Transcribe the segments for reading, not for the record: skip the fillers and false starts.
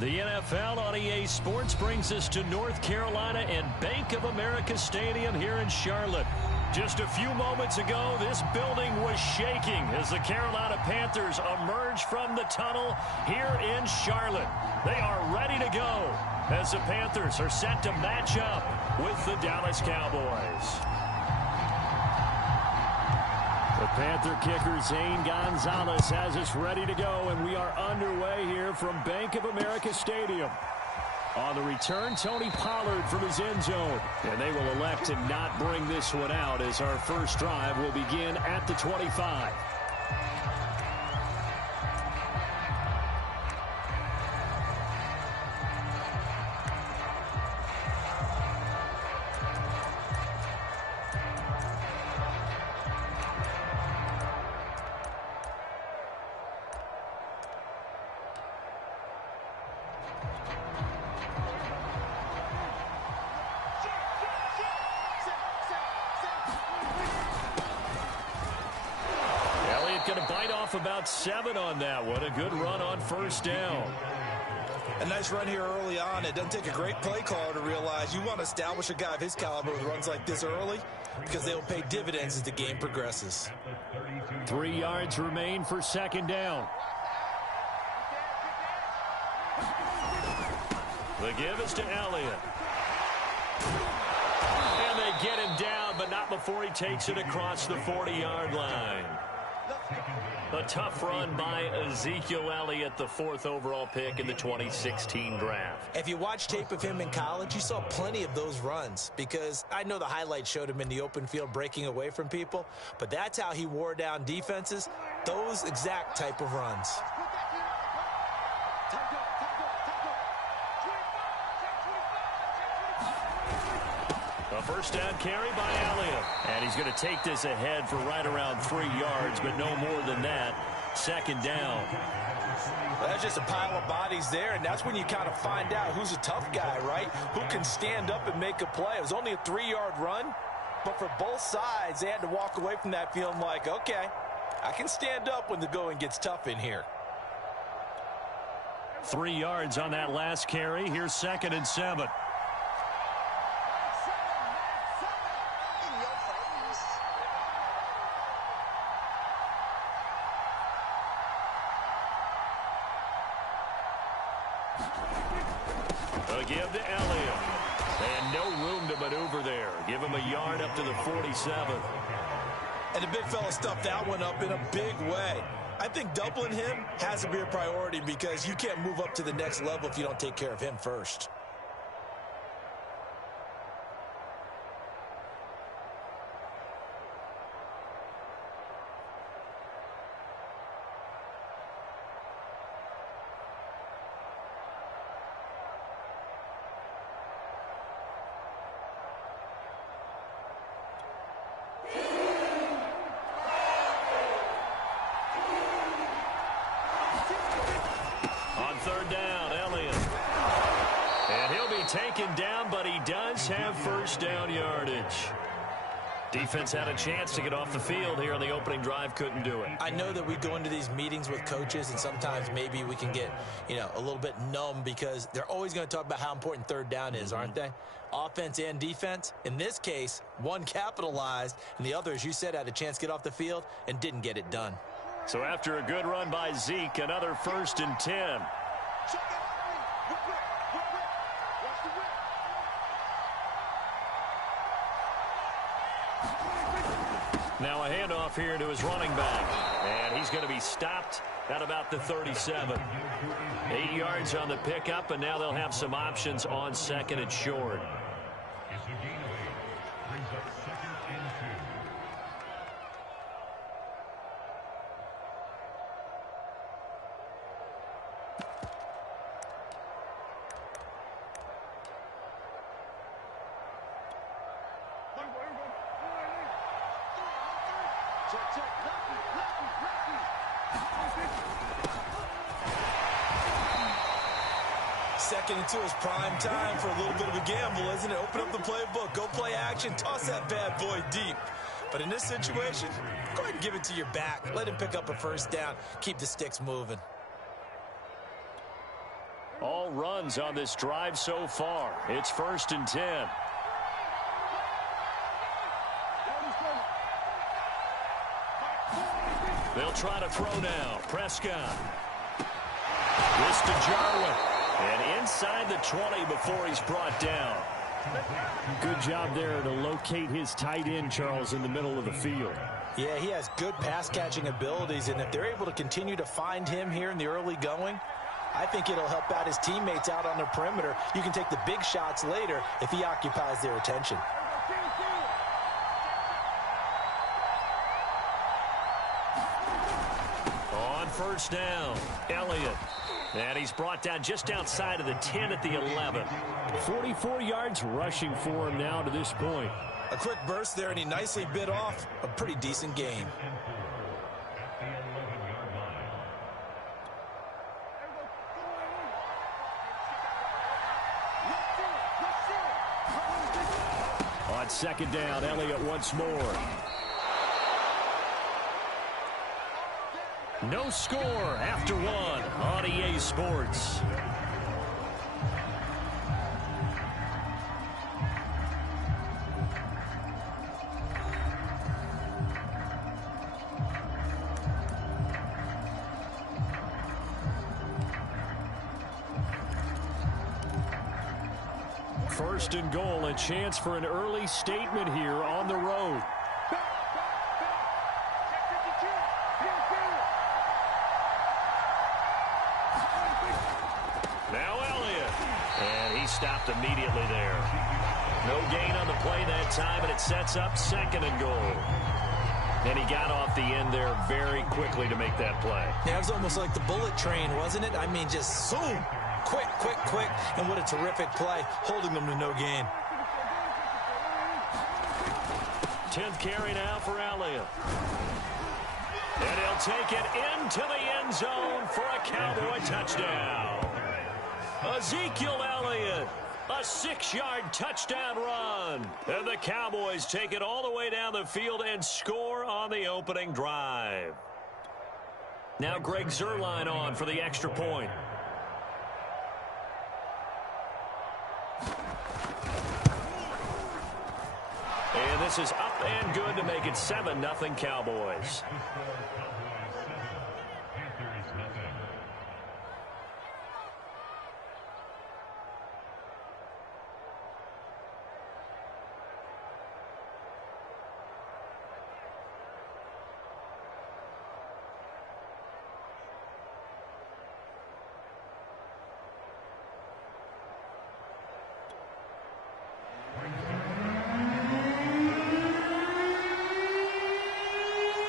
The NFL on EA Sports brings us to North Carolina and Bank of America Stadium here in Charlotte. Just a few moments ago, this building was shaking as the Carolina Panthers emerged from the tunnel here in Charlotte. They are ready to go as the Panthers are set to match up with the Dallas Cowboys. The Panther kicker, Zane Gonzalez, has us ready to go, and we are underway here from Bank of America Stadium. On the return, Tony Pollard from his end zone. And they will elect to not bring this one out as our first drive will begin at the 25. Going to bite off about 7 on that one. A good run on first down. A nice run here early on. It doesn't take a great play caller to realize you want to establish a guy of his caliber with runs like this early because they will pay dividends as the game progresses. 3 yards remain for second down. The give is to Elliott. And they get him down, but not before he takes it across the 40-yard line. A tough run by Ezekiel Elliott, the 4th overall pick in the 2016 draft. If you watch tape of him in college, you saw plenty of those runs because I know the highlights showed him in the open field breaking away from people, but that's how he wore down defenses, those exact type of runs. A first down carry by Elliott. And he's going to take this ahead for right around 3 yards, but no more than that. Second down. Well, that's just a pile of bodies there, and that's when you kind of find out who's a tough guy, right? Who can stand up and make a play. It was only a 3-yard run, but for both sides, they had to walk away from that feeling like, okay, I can stand up when the going gets tough in here. 3 yards on that last carry. Here's 2nd and 7. A give to Elliott. And no room to maneuver there. Give him a yard up to the 47. And the big fella stuffed that one up in a big way. I think doubling him has to be a priority because you can't move up to the next level if you don't take care of him first. Third down, Elliott. And he'll be taken down, but he does have first down yardage. Defense had a chance to get off the field here on the opening drive, couldn't do it. I know that we go into these meetings with coaches, and sometimes maybe we can get, a little bit numb because they're always going to talk about how important third down is, aren't they? Offense and defense. In this case, one capitalized, and the other, as you said, had a chance to get off the field and didn't get it done. So after a good run by Zeke, another 1st and 10. Now a handoff here to his running back. And he's going to be stopped at about the 37. 8 yards on the pickup, and now they'll have some options on 2nd and short. Second and 2 is prime time for a little bit of a gamble, isn't it? Open up the playbook, go play action, toss that bad boy deep. But in this situation, go ahead and give it to your back. Let him pick up a first down. Keep the sticks moving. All runs on this drive so far. It's 1st and 10. They'll try to throw now. Prescott. This to Jarwin. And inside the 20 before he's brought down. Good job there to locate his tight end, Charles, in the middle of the field. Yeah, he has good pass-catching abilities, and if they're able to continue to find him here in the early going, I think it'll help out his teammates out on the perimeter. You can take the big shots later if he occupies their attention. On 1st down, Elliott. And he's brought down just outside of the 10 at the 11. 44 yards rushing for him now to this point. A quick burst there, and he nicely bit off a pretty decent gain. On 2nd down, Elliott once more. No score after 1 on EA Sports. First and goal, a chance for an early statement here on the road. Now Elliott. And he stopped immediately there. No gain on the play that time, and it sets up 2nd and goal. And he got off the end there very quickly to make that play. Yeah, it was almost like the bullet train, wasn't it? I mean, just zoom. Quick, quick, quick. And what a terrific play, holding them to no gain. 10th carry now for Elliott. And he'll take it into the end zone for a Cowboy touchdown. Ezekiel Elliott, a 6-yard touchdown run. And the Cowboys take it all the way down the field and score on the opening drive. Now Greg Zuerlein on for the extra point. And this is up and good to make it 7-0 Cowboys.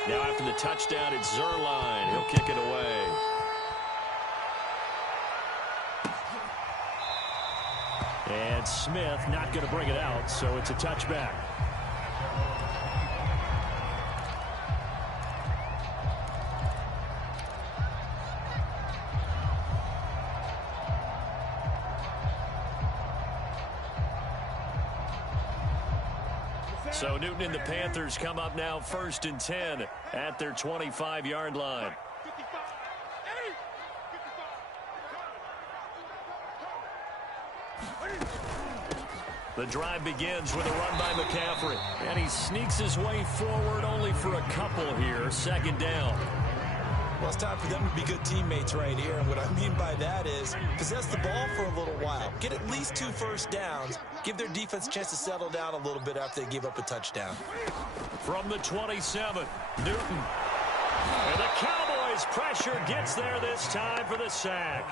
Now after the touchdown, it's Zuerlein. He'll kick it away. And Smith not going to bring it out, so it's a touchback. So Newton and the Panthers come up now 1st and 10 at their 25-yard line. The drive begins with a run by McCaffrey. And he sneaks his way forward only for a couple here. 2nd down. Well, it's time for them to be good teammates right here. And what I mean by that is possess the ball for a little while. Get at least 2 first downs. Give their defense a chance to settle down a little bit after they give up a touchdown. From the 27, Newton. And the Cowboys pressure gets there this time for the sack.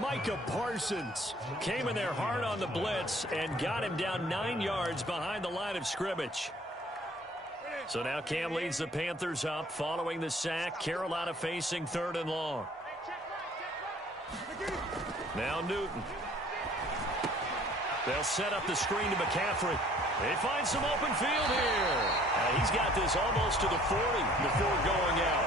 Micah Parsons came in there hard on the blitz and got him down 9 yards behind the line of scrimmage. So now Cam leads the Panthers up following the sack. Carolina facing 3rd and long. Now Newton. They'll set up the screen to McCaffrey. They find some open field here. He's got this almost to the 40 before going out.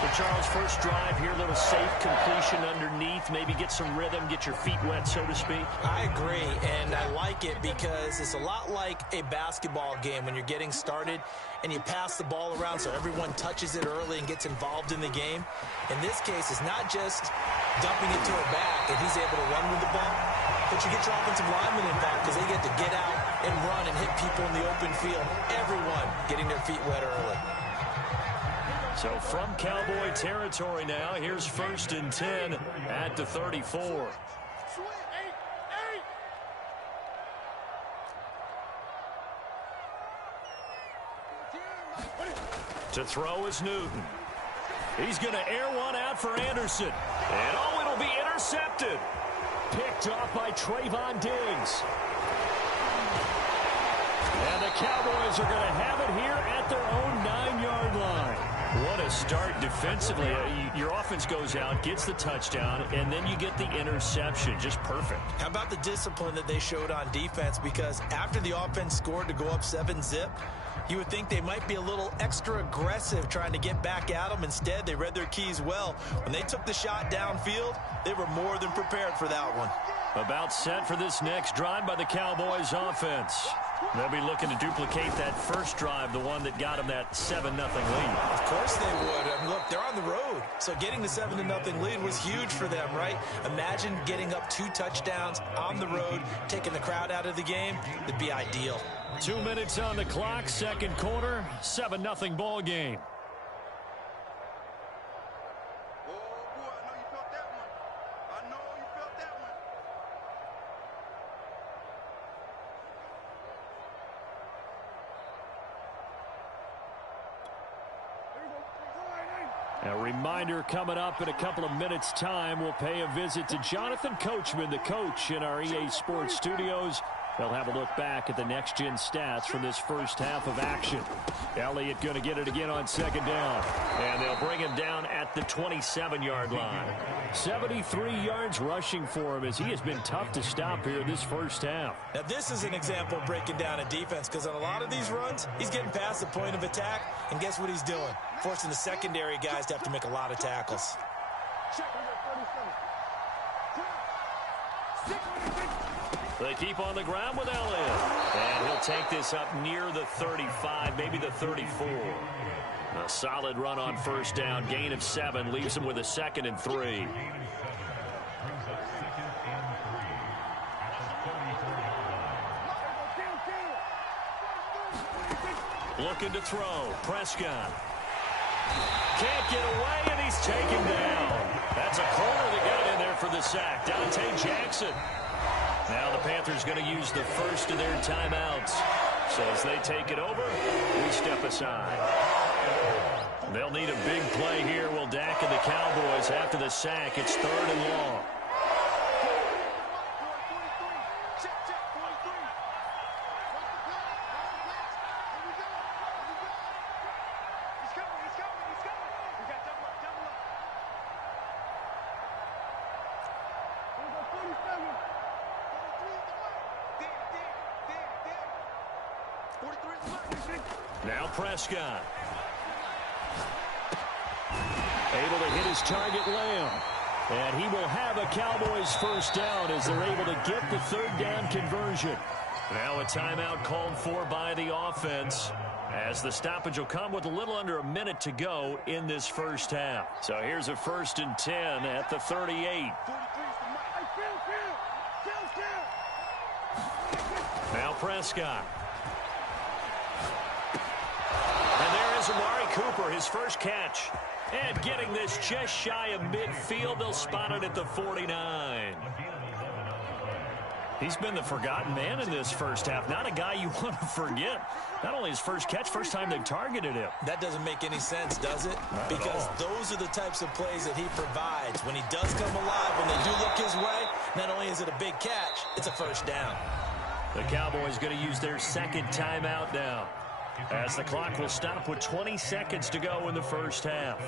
The Charles first drive here, a little safe completion underneath, maybe get some rhythm, get your feet wet, so to speak. I agree, and I like it because it's a lot like a basketball game when you're getting started and you pass the ball around so everyone touches it early and gets involved in the game. In this case, it's not just dumping it to a back and he's able to run with the ball, but you get your offensive linemen involved because they get to get out and run and hit people in the open field. Everyone getting their feet wet early. So from Cowboy territory now, here's 1st and 10 at the 34. To throw is Newton. He's going to air one out for Anderson. And oh, it'll be intercepted. Picked off by Trayvon Diggs. And the Cowboys are going to have it here at their own 9-yard line. What a start defensively. Your offense goes out, gets the touchdown, and then you get the interception. Just perfect. How about the discipline that they showed on defense? Because after the offense scored to go up 7-zip, you would think they might be a little extra aggressive trying to get back at them. Instead, they read their keys well. When they took the shot downfield, they were more than prepared for that one. About set for this next drive by the Cowboys offense. They'll be looking to duplicate that first drive, the one that got them that 7-0 lead. Of course they would. I mean, look, they're on the road. So getting the 7-0 lead was huge for them, right? Imagine getting up 2 touchdowns on the road, taking the crowd out of the game. It'd be ideal. 2 minutes on the clock, second quarter, 7-0 ball game. A reminder coming up in a couple of minutes' time. We'll pay a visit to Jonathan Coachman, the coach in our EA Sports studios. They'll have a look back at the next-gen stats from this first half of action. Elliott going to get it again on second down. And they'll bring him down at the 27-yard line. 73 yards rushing for him as he has been tough to stop here this first half. Now, this is an example of breaking down a defense because on a lot of these runs, he's getting past the point of attack. And guess what he's doing? Forcing the secondary guys to have to make a lot of tackles. They keep on the ground with Elliott. And he'll take this up near the 35, maybe the 34. A solid run on first down. Gain of 7 leaves him with a 2nd and 3. Looking to throw. Prescott. Can't get away, and he's taken down. That's a corner that got in there for the sack. Dante Jackson. Now the Panthers going to use the first of their timeouts. So as they take it over, we step aside. They'll need a big play here. Will Dak and the Cowboys after the sack. It's 3rd and long. Now Prescott. Able to hit his target, Lamb. And he will have a Cowboys first down as they're able to get the 3rd down conversion. Now a timeout called for by the offense as the stoppage will come with a little under a minute to go in this first half. So here's a 1st and 10 at the 38. Now Prescott. And there is Amari Cooper, his first catch. And getting this just shy of midfield, they'll spot it at the 49. He's been the forgotten man in this first half. Not a guy you want to forget. Not only his first catch, first time they've targeted him. That doesn't make any sense, does it? Because those are the types of plays that he provides. When he does come alive, when they do look his way, not only is it a big catch, it's a first down. The Cowboys going to use their 2nd timeout now, as the clock will stop with 20 seconds to go in the first half.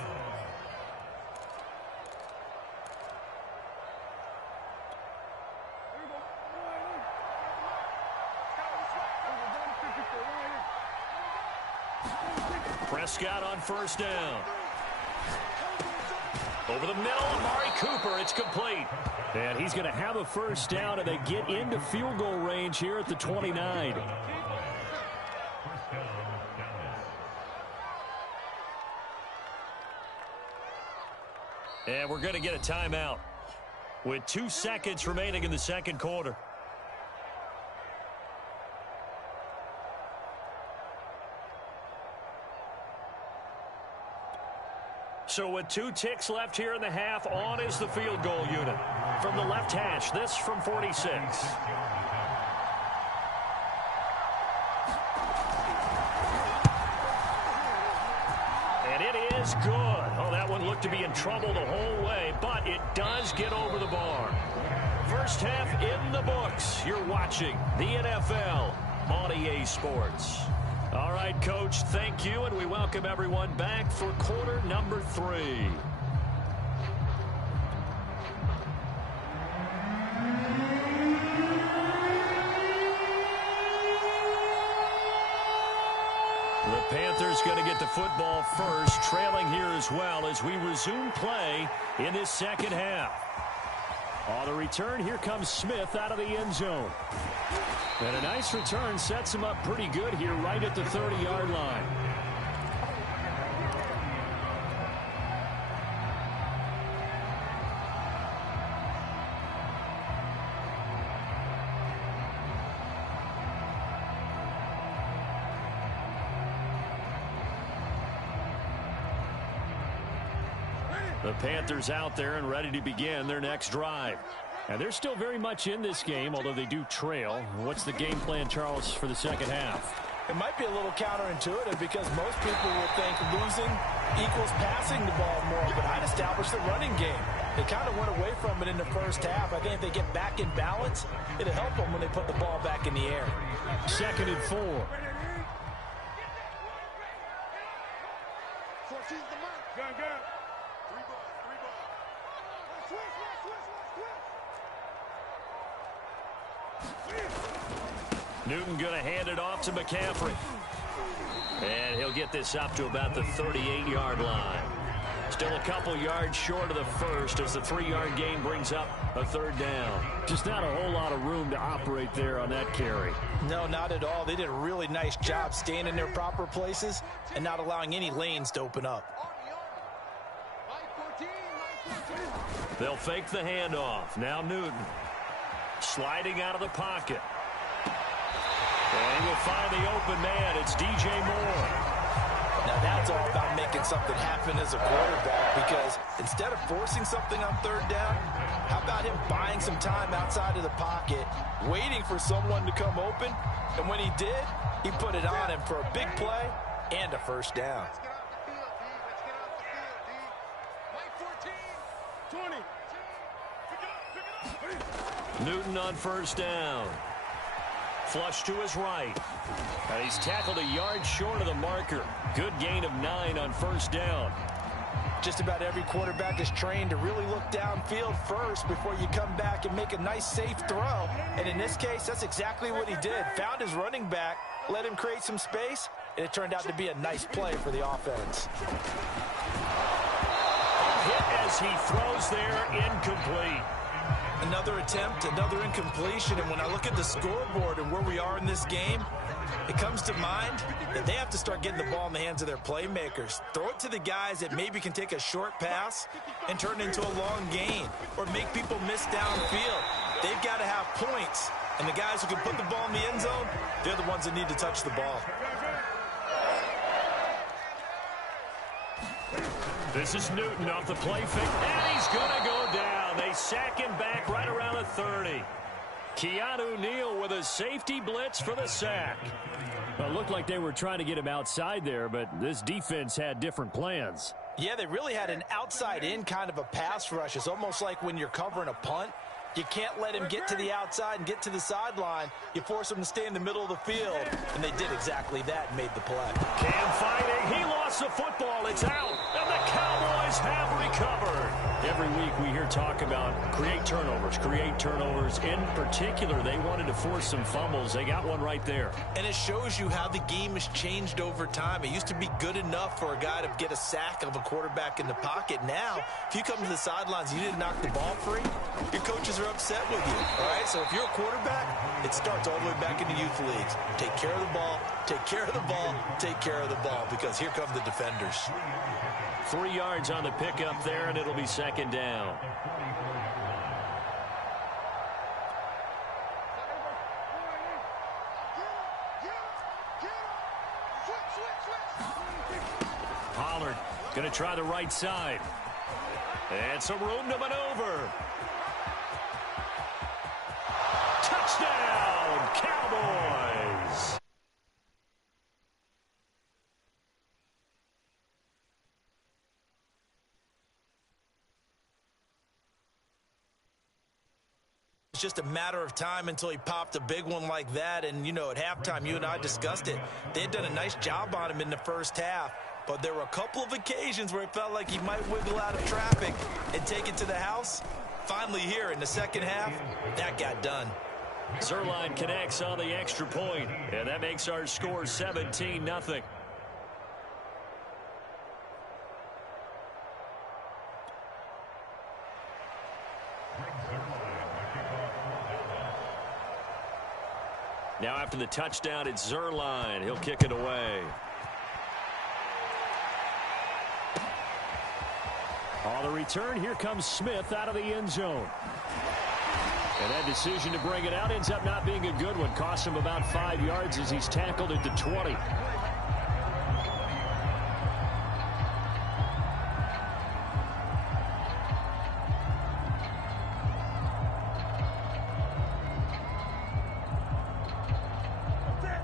Prescott on first down. Over the middle, Amari Cooper. It's complete. And he's going to have a first down, and they get into field goal range here at the 29. And we're going to get a timeout with 2 seconds remaining in the second quarter. So with 2 ticks left here in the half, on is the field goal unit. From the left hash, this from 46. And it is good. Oh, that one looked to be in trouble the whole way, but it does get over the bar. First half in the books. You're watching the NFL on EA Sports. All right, Coach, thank you, and we welcome everyone back for quarter number 3. The Panthers going to get the football first, trailing here as well as we resume play in this second half. On the return, here comes Smith out of the end zone. And a nice return sets him up pretty good here right at the 30-yard line. The Panthers out there and ready to begin their next drive. And they're still very much in this game, although they do trail. What's the game plan, Charles, for the second half? It might be a little counterintuitive because most people will think losing equals passing the ball more, but I'd establish the running game. They kind of went away from it in the first half. I think if they get back in balance, it'll help them when they put the ball back in the air. 2nd and 4. Newton going to hand it off to McCaffrey. And he'll get this up to about the 38-yard line. Still a couple yards short of the first as the 3-yard gain brings up a 3rd down. Just not a whole lot of room to operate there on that carry. No, not at all. They did a really nice job staying in their proper places and not allowing any lanes to open up. They'll fake the handoff. Now Newton sliding out of the pocket. And he will find the open man. It's DJ Moore. Now that's all about making something happen as a quarterback, because instead of forcing something on 3rd down, how about him buying some time outside of the pocket, waiting for someone to come open, and when he did, he put it on him for a big play and a first down. Newton on first down. Flush to his right. And he's tackled a yard short of the marker. Good gain of 9 on first down. Just about every quarterback is trained to really look downfield first before you come back and make a nice, safe throw. And in this case, that's exactly what he did. Found his running back, let him create some space, and it turned out to be a nice play for the offense. Hit as he throws there, incomplete. Another attempt, another incompletion, and when I look at the scoreboard and where we are in this game, it comes to mind that they have to start getting the ball in the hands of their playmakers. Throw it to the guys that maybe can take a short pass and turn it into a long gain or make people miss downfield. They've got to have points, and the guys who can put the ball in the end zone, they're the ones that need to touch the ball. This is Newton off the play fake, and he's going to go down. They sack him back right around the 30. Keanu Neal with a safety blitz for the sack. Well, it looked like they were trying to get him outside there, but this defense had different plans. Yeah, they really had an outside-in kind of a pass rush. It's almost like when you're covering a punt. You can't let him get to the outside and get to the sideline. You force him to stay in the middle of the field, and they did exactly that and made the play. Cam fighting. He lost the football. It's out, and the Cowboys Bears have recovered. Every week we hear talk about create turnovers. In particular, they wanted to force some fumbles. They got one right there. And it shows you how the game has changed over time. It used to be good enough for a guy to get a sack of a quarterback in the pocket. Now, if you come to the sidelines and you didn't knock the ball free, your coaches are upset with you. All right, so if you're a quarterback, it starts all the way back in the youth leagues. Take care of the ball, take care of the ball, take care of the ball, because here come the defenders. 3 yards on the pickup there, and it'll be second down. Pollard going to try the right side. And some room to maneuver. Touchdown, Cowboys! It's just a matter of time until he popped a big one like that. And, you know, at halftime, you and I discussed it. They had done a nice job on him in the first half. But there were a couple of occasions where it felt like he might wiggle out of traffic and take it to the house. Finally here in the second half, that got done. Zerline connects on the extra point, and that makes our score 17-0. Now after the touchdown, it's Zerline. He'll kick it away. On the return, here comes Smith out of the end zone. And that decision to bring it out ends up not being a good one. Costs him about 5 yards as he's tackled at the 20.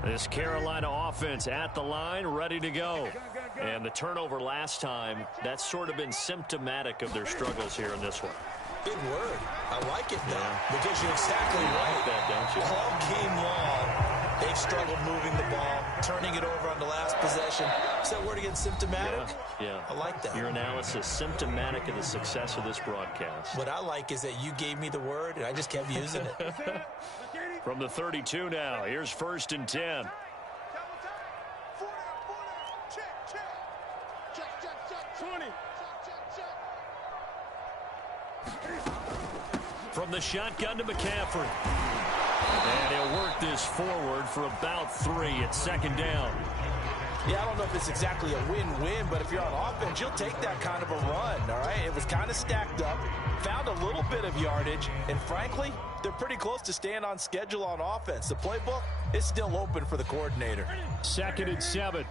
This Carolina offense at the line, ready to go. And the turnover last time, that's sort of been symptomatic of their struggles here in this one. Big word. I like it, though, because you're exactly right. That, don't you? All game long, they've struggled moving the ball, turning it over on the last possession. Is that word again, symptomatic? Yeah. I like that. Your analysis, symptomatic of the success of this broadcast. What I like is that you gave me the word, and I just kept using it. From the 32 now, here's 1st and 10. From the shotgun to McCaffrey. And he'll work this forward for about 3 at second down. Yeah, I don't know if it's exactly a win-win, but if you're on offense, you'll take that kind of a run, all right? It was kind of stacked up, found a little bit of yardage, and frankly, they're pretty close to staying on schedule on offense. The playbook is still open for the coordinator. 2nd and 7.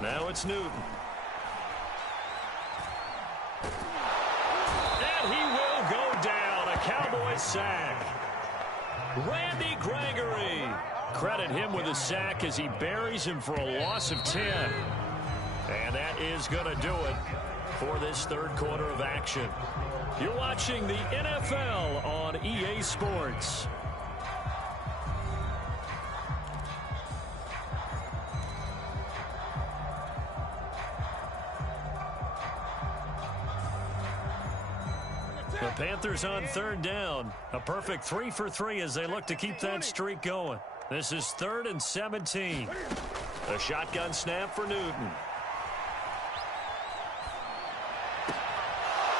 Now it's Newton. And he will go down. A Cowboys sack. Randy Gregory. Credit him with a sack as he buries him for a loss of 10. And that is going to do it for this third quarter of action. You're watching the NFL on EA Sports. The Panthers on 3rd down. A perfect 3 for 3 as they look to keep that streak going. This is 3rd and 17. A shotgun snap for Newton.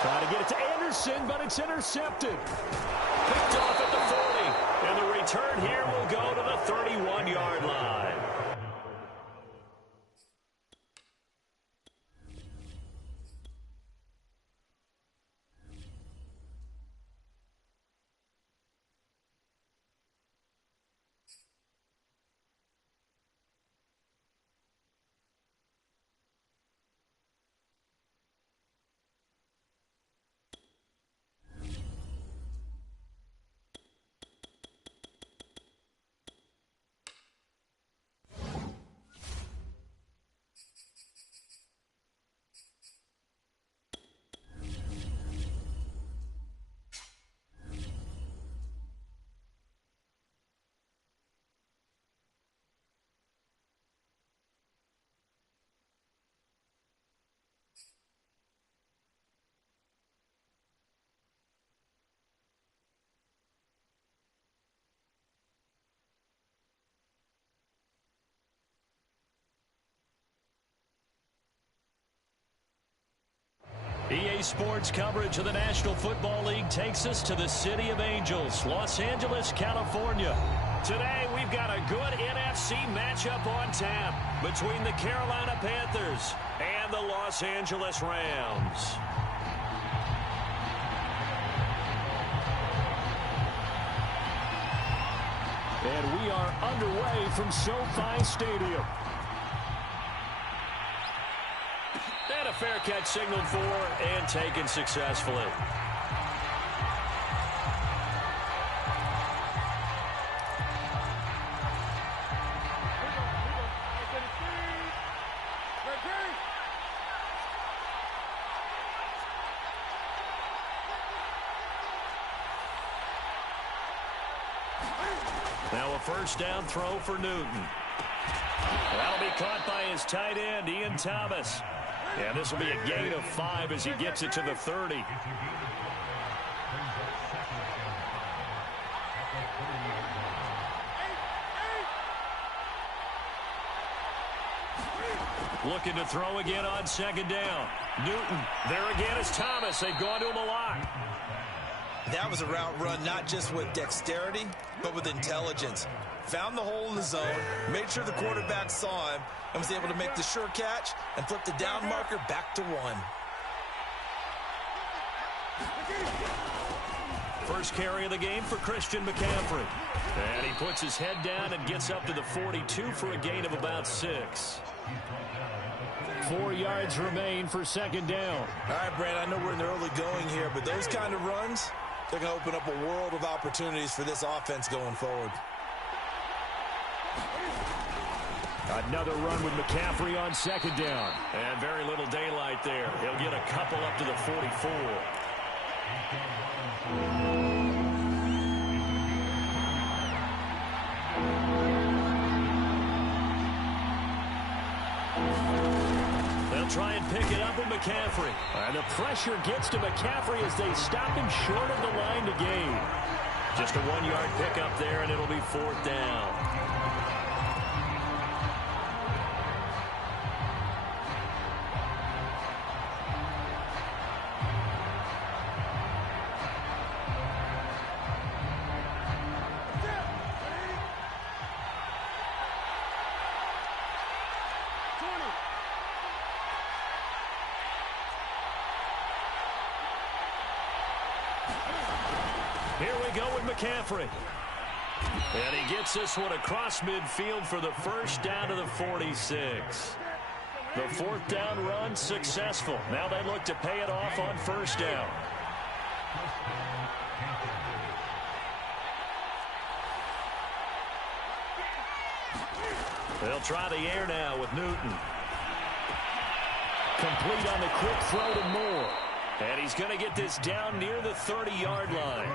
Trying to get it to Anderson, but it's intercepted. Picked off at the 40. And the return here will go to the 31-yard line. Sports coverage of the National Football League takes us to the City of Angels, Los Angeles, California. Today, we've got a good NFC matchup on tap between the Carolina Panthers and the Los Angeles Rams. And we are underway from SoFi Stadium. And a fair catch signaled for and taken successfully. Now a first down throw for Newton. That'll be caught by his tight end, Ian Thomas. And this will be a gain of 5 as he gets it to the 30. Looking to throw again on second down. Newton, there again is Thomas. They've gone to him a lot. That was a route run not just with dexterity, but with intelligence. Found the hole in the zone, made sure the quarterback saw him, and was able to make the sure catch and flip the down marker back to 1. First carry of the game for Christian McCaffrey. And he puts his head down and gets up to the 42 for a gain of about 6. 4 yards remain for second down. All right, Brad, I know we're in the early going here, but those kind of runs, they're going to open up a world of opportunities for this offense going forward. Another run with McCaffrey on second down. And very little daylight there. He'll get a couple up to the 44. They'll try and pick it up with McCaffrey. And the pressure gets to McCaffrey as they stop him short of the line to gain. Just a 1-yard pickup there, and it'll be 4th down. Here we go with McCaffrey. And he gets this one across midfield for the first down to the 46. The 4th down run successful. Now they look to pay it off on first down. They'll try the air now with Newton. Complete on the quick throw to Moore. And he's going to get this down near the 30-yard line.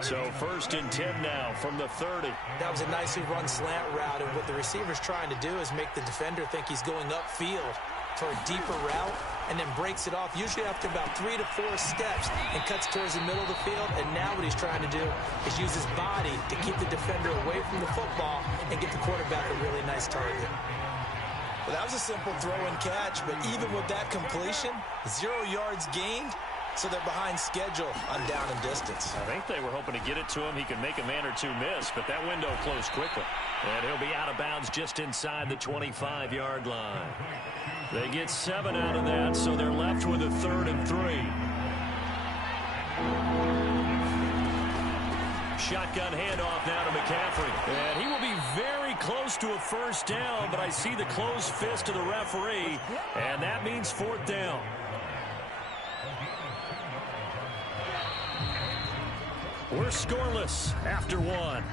So 1st and 10 now from the 30. That was a nicely run slant route, and what the receiver's trying to do is make the defender think he's going upfield for a deeper route, and then breaks it off, usually after about 3 to 4 steps, and cuts towards the middle of the field. And now what he's trying to do is use his body to keep the defender away from the football and get the quarterback a really nice target. Well, that was a simple throw and catch, but even with that completion, 0 yards gained, so they're behind schedule on down and distance. I think they were hoping to get it to him. He could make a man or two miss, but that window closed quickly. And he'll be out of bounds just inside the 25-yard line. They get 7 out of that, so they're left with a 3rd and 3. Shotgun handoff now to McCaffrey. And he will be very close to a first down, but I see the closed fist of the referee, and that means 4th down. We're scoreless after 1.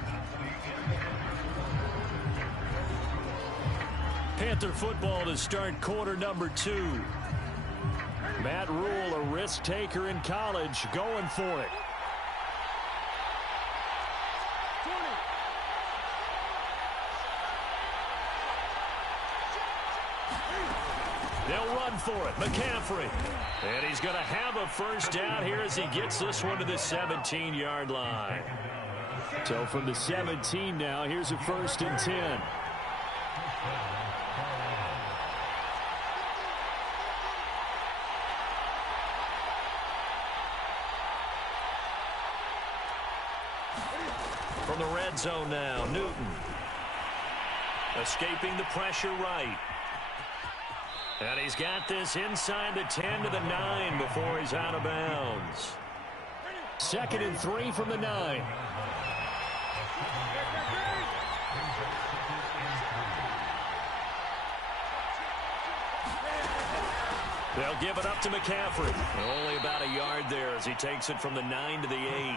Panther football to start quarter number 2. Matt Rule, a risk taker in college, going for it. They'll run for it. McCaffrey. And he's going to have a first down here as he gets this one to the 17-yard line. So from the 17 now, here's a 1st and 10. red zone now. Newton. Escaping the pressure right. And he's got this inside the 10 to the 9 before he's out of bounds. 2nd and 3 from the 9. They'll give it up to McCaffrey. Only about a yard there as he takes it from the 9 to the 8.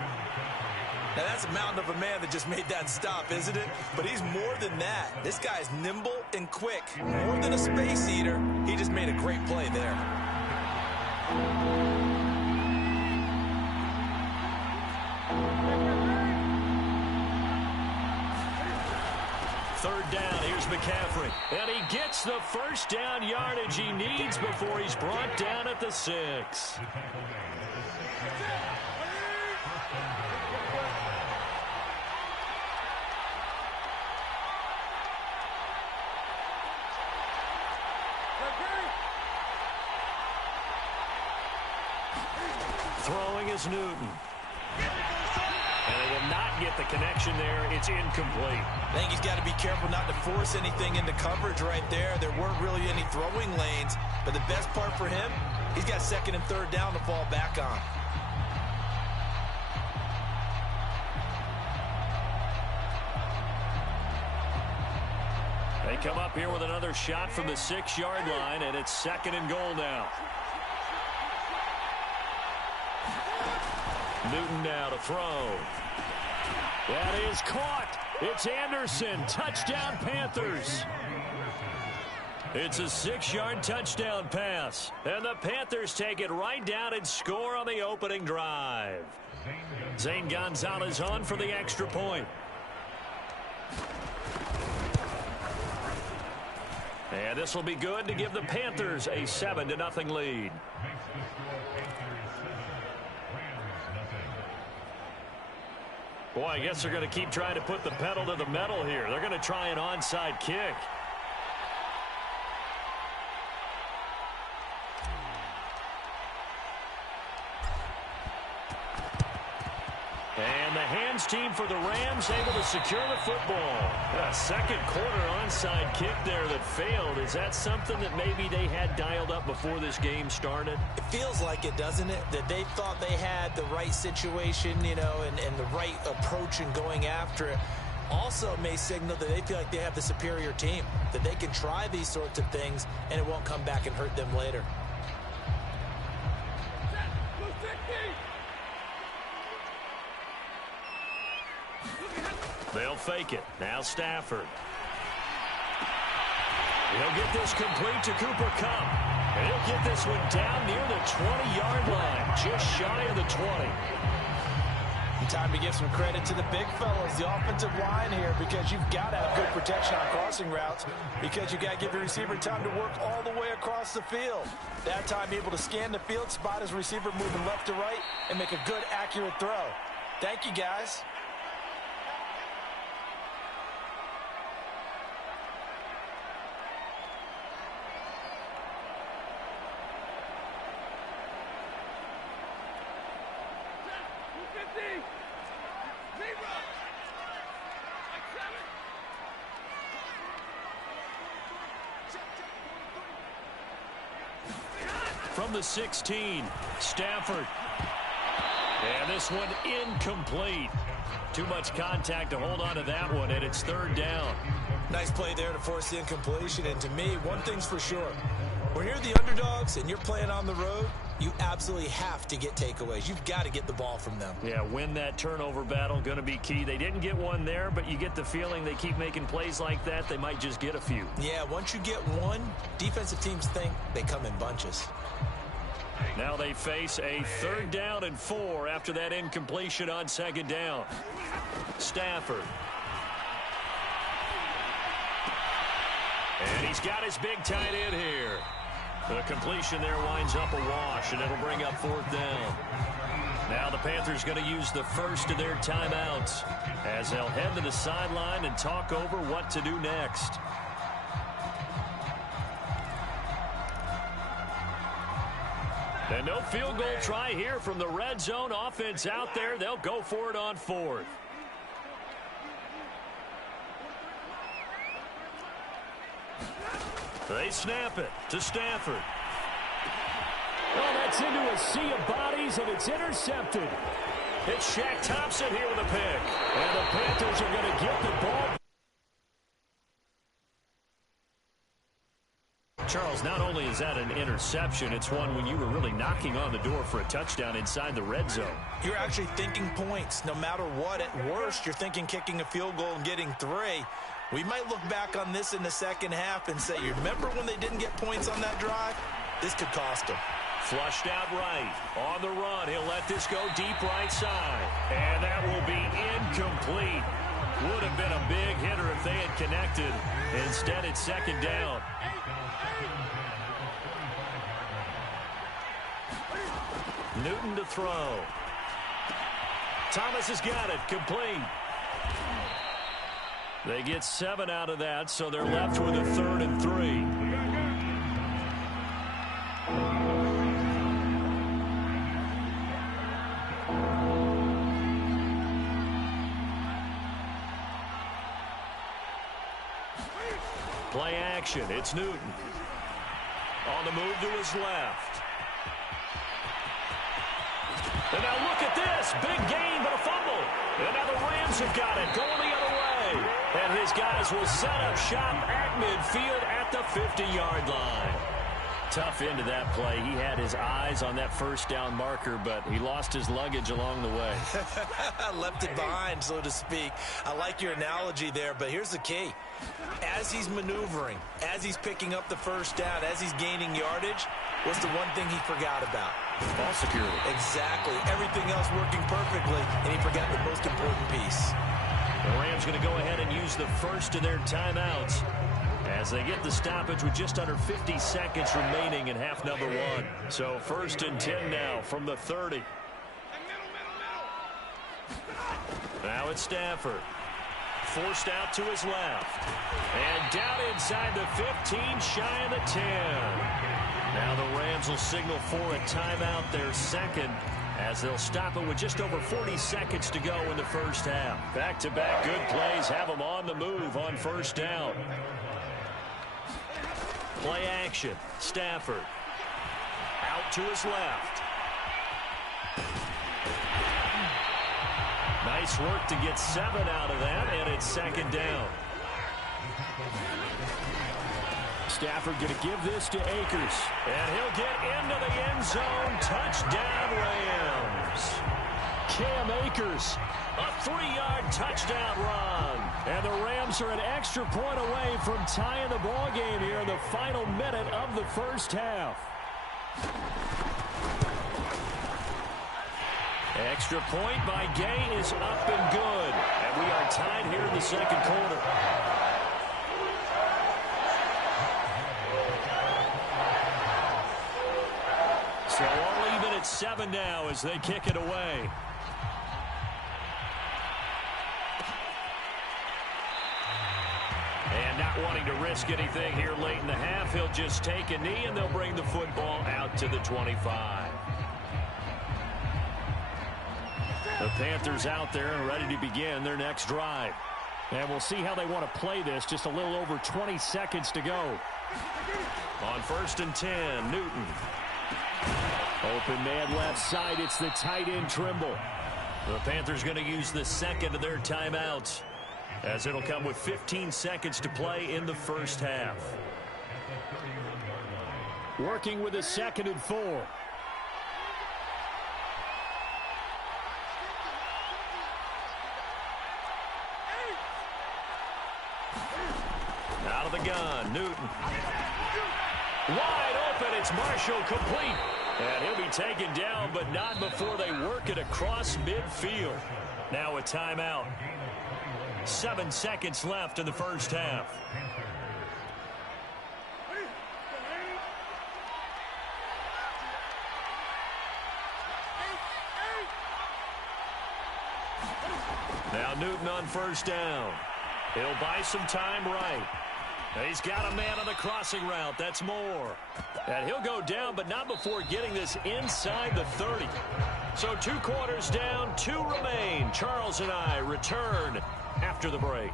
Now, that's a mountain of a man that just made that stop, isn't it? But he's more than that. This guy's nimble and quick. More than a space eater, he just made a great play there. Third down, here's McCaffrey. And he gets the first down yardage he needs before he's brought down at the 6. Throwing is Newton. And they will not get the connection there. It's incomplete. I think he's got to be careful not to force anything into coverage right there. There weren't really any throwing lanes. But the best part for him, he's got 2nd and 3rd down to fall back on. They come up here with another shot from the 6-yard line, and it's 2nd and goal now. Newton now to throw. That is caught. It's Anderson. Touchdown, Panthers. It's a 6-yard touchdown pass. And the Panthers take it right down and score on the opening drive. Zane Gonzalez on for the extra point. And this will be good to give the Panthers a 7-0 lead. Boy, I guess they're going to keep trying to put the pedal to the metal here. They're going to try an onside kick. And the hands team for the Rams able to secure the football. A second quarter onside kick there that failed. Is that something that maybe they had dialed up before this game started? It feels like it, doesn't it? That they thought they had the right situation, you know, and the right approach in going after it. Also may signal that they feel like they have the superior team, that they can try these sorts of things and it won't come back and hurt them later. They'll fake it. Now Stafford. He'll get this complete to Cooper Kupp. And he'll get this one down near the 20-yard line, just shy of the 20. Time to give some credit to the big fellas, the offensive line here, because you've got to have good protection on crossing routes, because you've got to give the receiver time to work all the way across the field. That time able to scan the field, spot his receiver moving left to right, and make a good, accurate throw. Thank you, guys. From the 16, Stafford. And this one incomplete. Too much contact to hold on to that one, and it's 3rd down. Nice play there to force the incompletion. And to me, one thing's for sure. When you're the underdogs and you're playing on the road, you absolutely have to get takeaways. You've got to get the ball from them. Yeah, win that turnover battle, going to be key. They didn't get one there, but you get the feeling they keep making plays like that, they might just get a few. Yeah, once you get one, defensive teams think they come in bunches. Now they face a 3rd down and 4 after that incompletion on 2nd down. Stafford. And he's got his big tight end here. The completion there winds up a wash, and it'll bring up 4th down. Now the Panthers going to use the first of their timeouts as they'll head to the sideline and talk over what to do next. And no field goal try here from the red zone offense out there. They'll go for it on 4th. They snap it to Stafford. Well, that's into a sea of bodies, and it's intercepted. It's Shaq Thompson here with a pick. And the Panthers are going to get the ball. Charles, not only is that an interception, it's one when you were really knocking on the door for a touchdown inside the red zone. You're actually thinking points. No matter what, at worst, you're thinking kicking a field goal and getting 3. We might look back on this in the second half and say, you remember when they didn't get points on that drive? This could cost them. Flushed out right. On the run, he'll let this go deep right side. And that will be incomplete. Would have been a big hitter if they had connected. Instead, it's second down. Newton to throw. Thomas has got it. Complete. They get 7 out of that, so they're left with a 3rd and 3. Play action. It's Newton. On the move to his left. And now look at this. Big gain, but a fumble. And now the Rams have got it. Going the other way. And his guys will set up shop at midfield at the 50-yard line. Tough into that play. He had his eyes on that first down marker, but he lost his luggage along the way. Left it behind, so to speak. I like your analogy there, but here's the key. As he's maneuvering, as he's picking up the first down, as he's gaining yardage, what's the one thing he forgot about? Ball security. Exactly. Everything else working perfectly, and he forgot the most important piece. The Rams going to go ahead and use the first of their timeouts as they get the stoppage with just under 50 seconds remaining in half number 1. So 1st and 10 now from the 30. Now it's Stafford. Forced out to his left. And down inside the 15, shy of the 10. Now the Rams will signal for a timeout, their second, as they'll stop it with just over 40 seconds to go in the first half. Back-to-back good plays have them on the move on first down. Play action. Stafford. Out to his left. Nice work to get 7 out of that, and it's second down. Stafford going to give this to Akers. And he'll get into the end zone. Touchdown, Rams. Cam Akers. A 3-yard touchdown run. And the Rams are an extra point away from tying the ball game here in the final minute of the first half. Extra point by Gay is up and good. And we are tied here in the second quarter. So all even at 7 now as they kick it away. And not wanting to risk anything here late in the half, he'll just take a knee and they'll bring the football out to the 25. The Panthers out there and ready to begin their next drive. And we'll see how they want to play this. Just a little over 20 seconds to go. On 1st and 10, Newton. Open man left side. It's the tight end Trimble. The Panthers going to use the second of their timeouts, as it'll come with 15 seconds to play in the first half. Working with a 2nd and 4. Out of the gun, Newton. Wide open, it's Marshall, complete. And he'll be taken down, but not before they work it across midfield. Now a timeout. 7 seconds left in the first half. Now Newton on first down. He'll buy some time right. He's got a man on the crossing route. That's Moore. And he'll go down, but not before getting this inside the 30. So 2 quarters down, 2 remain. Charles and I return after the break.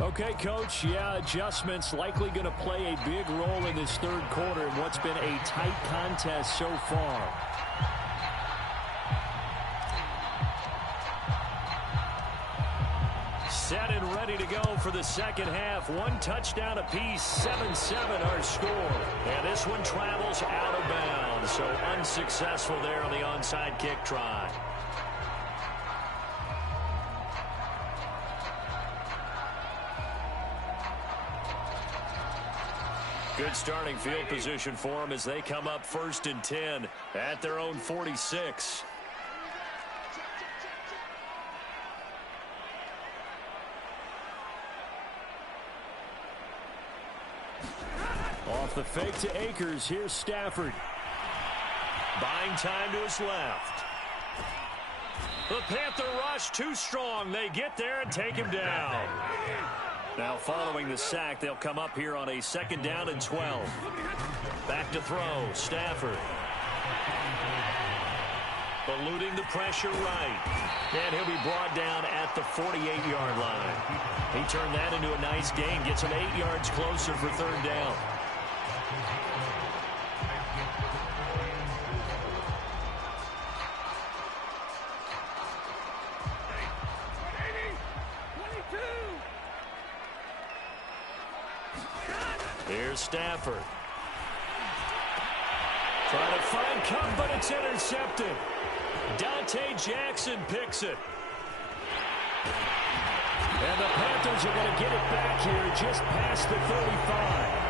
Okay, Coach, yeah, adjustments likely going to play a big role in this third quarter in what's been a tight contest so far. Set and ready to go for the second half. One touchdown apiece, 7-7 our score. And this one travels out of bounds, so unsuccessful there on the onside kick try. Good starting field position for them as they come up 1st and 10 at their own 46. Off the fake to Akers, here's Stafford. Buying time to his left. The Panther rush too strong. They get there and take him down. Now following the sack, they'll come up here on a 2nd down and 12. Back to throw, Stafford. Eluding the pressure right. And he'll be brought down at the 48-yard line. He turned that into a nice gain, gets him 8 yards closer for 3rd down. Here's Stafford. Trying to find Cup, but it's intercepted. Dante Jackson picks it. And the Panthers are going to get it back here just past the 35.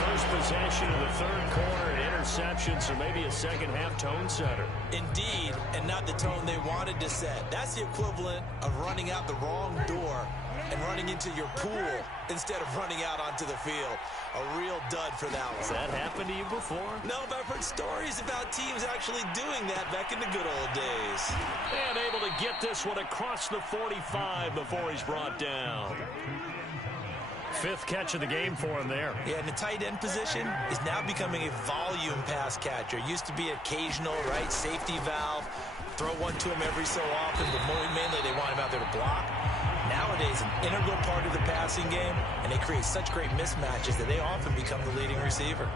First possession of the third quarter, an interception, so maybe a second half tone setter. Indeed, and not the tone they wanted to set. That's the equivalent of running out the wrong door and running into your pool instead of running out onto the field. A real dud for that one. Has that happened to you before? No, but I've heard stories about teams actually doing that back in the good old days. And able to get this one across the 45 before he's brought down. 5th catch of the game for him there. Yeah, and the tight end position is now becoming a volume pass catcher. Used to be occasional, right, safety valve. Throw one to him every so often, but mainly they want him out there to block. Nowadays, an integral part of the passing game, and they create such great mismatches that they often become the leading receiver.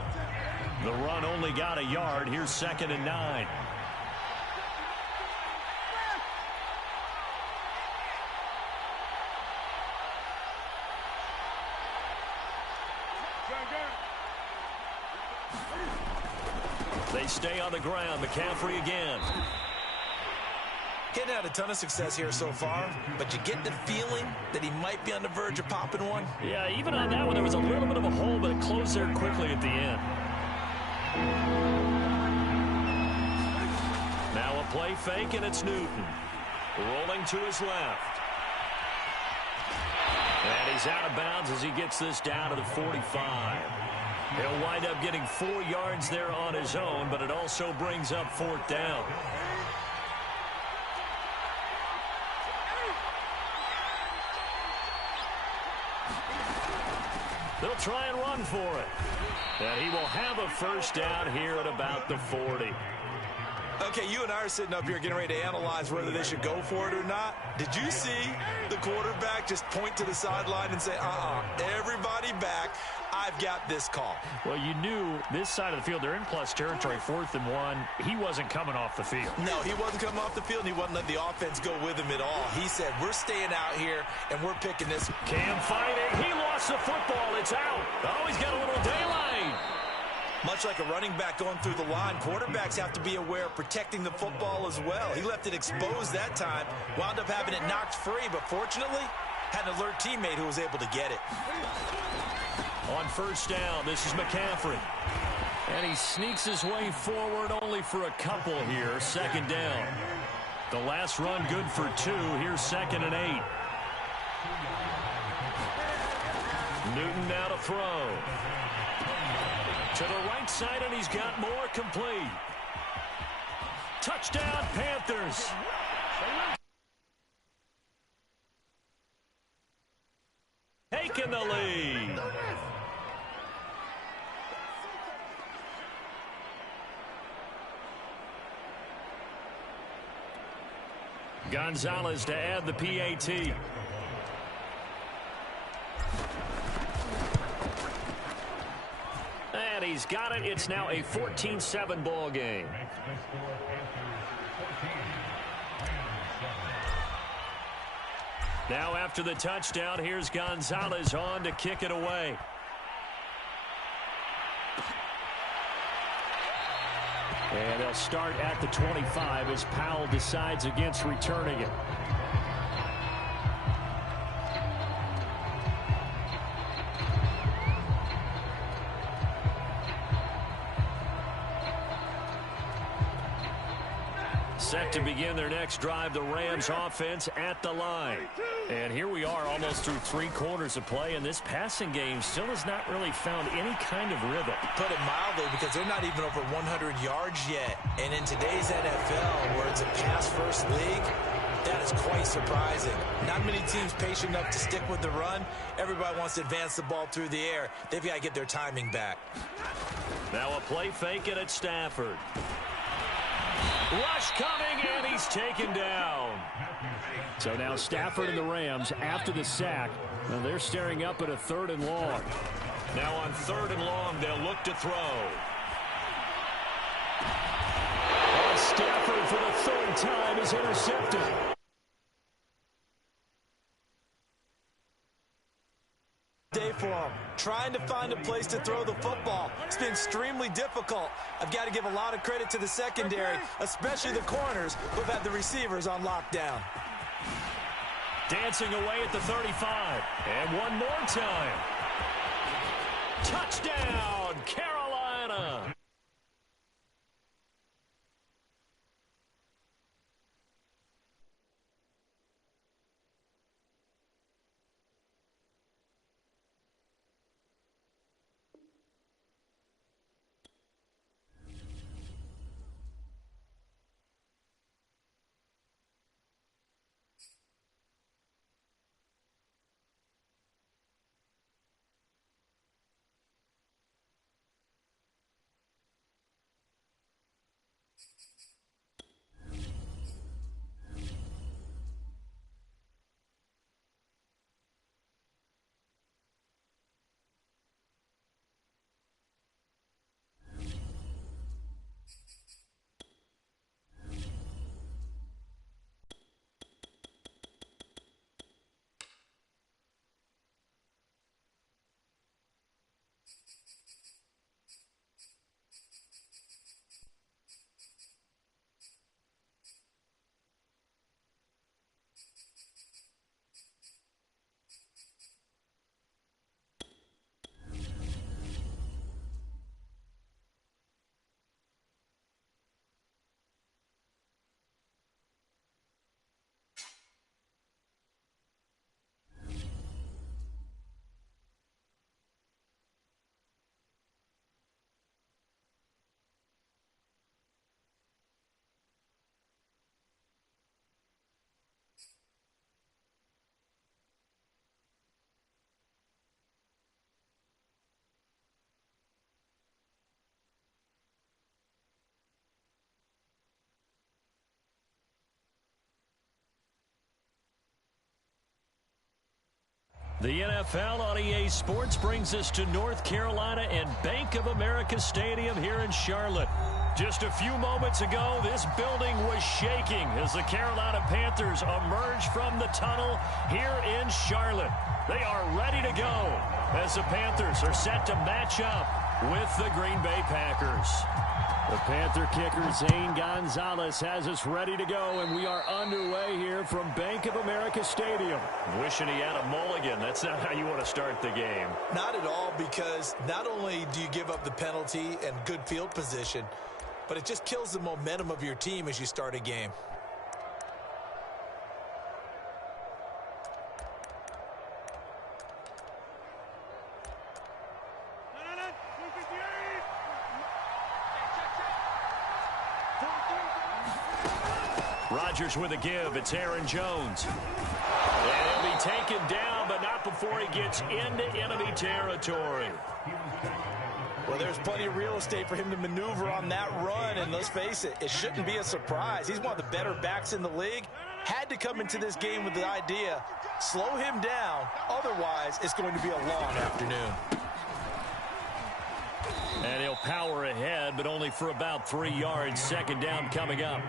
The run only got a yard. Here's 2nd and 9. They stay on the ground. McCaffrey again. Getting out a ton of success here so far, but you get the feeling that he might be on the verge of popping one. Yeah, even on that one, there was a little bit of a hole, but it closed there quickly at the end. Now a play fake, and it's Newton. Rolling to his left. And he's out of bounds as he gets this down to the 45. He'll wind up getting 4 yards there on his own, but it also brings up 4th down. They'll try and run for it. And he will have a 1st down here at about the 40. Okay, you and I are sitting up here getting ready to analyze whether they should go for it or not. Did you see the quarterback just point to the sideline and say, everybody back, I've got this call? Well, you knew this side of the field, they're in plus territory, 4th and 1. He wasn't coming off the field. No, he wasn't coming off the field, and he wasn't letting the offense go with him at all. He said, we're staying out here, and we're picking this. Cam fighting. He lost the football. It's out. Oh, he's got a little daylight. Much like a running back going through the line, quarterbacks have to be aware of protecting the football as well. He left it exposed that time, wound up having it knocked free, but fortunately, had an alert teammate who was able to get it. On 1st down, this is McCaffrey. And he sneaks his way forward only for a couple here. 2nd down. The last run good for 2. Here's 2nd and 8. Newton now to throw. To the right side, and he's got more complete. Touchdown, Panthers. Taking the lead. Gonzalez to add the PAT. And he's got it. It's now a 14-7 ball game. Now after the touchdown, here's Gonzalez on to kick it away. And they'll start at the 25 as Powell decides against returning it. Set to begin their next drive, the Rams offense at the line. And here we are almost through 3 quarters of play, and this passing game still has not really found any kind of rhythm. Put it mildly, because they're not even over 100 yards yet. And in today's NFL, where it's a pass-first league, that is quite surprising. Not many teams patient enough to stick with the run. Everybody wants to advance the ball through the air. They've got to get their timing back. Now a play fake it at Stafford. Rush coming, and he's taken down. So now Stafford and the Rams, after the sack, they're staring up at a 3rd and long. Now on 3rd and long, they'll look to throw. Stafford for the 3rd time is intercepted. Day for him, trying to find a place to throw the football. It's been extremely difficult. I've got to give a lot of credit to the secondary, especially the corners who've had the receivers on lockdown. Dancing away at the 35. And one more time. Touchdown, Carolina. The NFL on EA Sports brings us to North Carolina and Bank of America Stadium here in Charlotte. Just a few moments ago, this building was shaking as the Carolina Panthers emerged from the tunnel here in Charlotte. They are ready to go as the Panthers are set to match up with the Green Bay Packers. The Panther kicker, Zane Gonzalez, has us ready to go, and we are underway here from Bank of America Stadium. Wishing he had a mulligan. That's not how you want to start the game. Not at all, because not only do you give up the penalty and good field position, but it just kills the momentum of your team as you start a game. Rodgers with a give. It's Aaron Jones. And he'll be taken down, but not before he gets into enemy territory. Well, there's plenty of real estate for him to maneuver on that run, and let's face it, it shouldn't be a surprise. He's one of the better backs in the league. Had to come into this game with the idea, slow him down, otherwise it's going to be a long afternoon. And he'll power ahead, but only for about 3 yards. Second down coming up.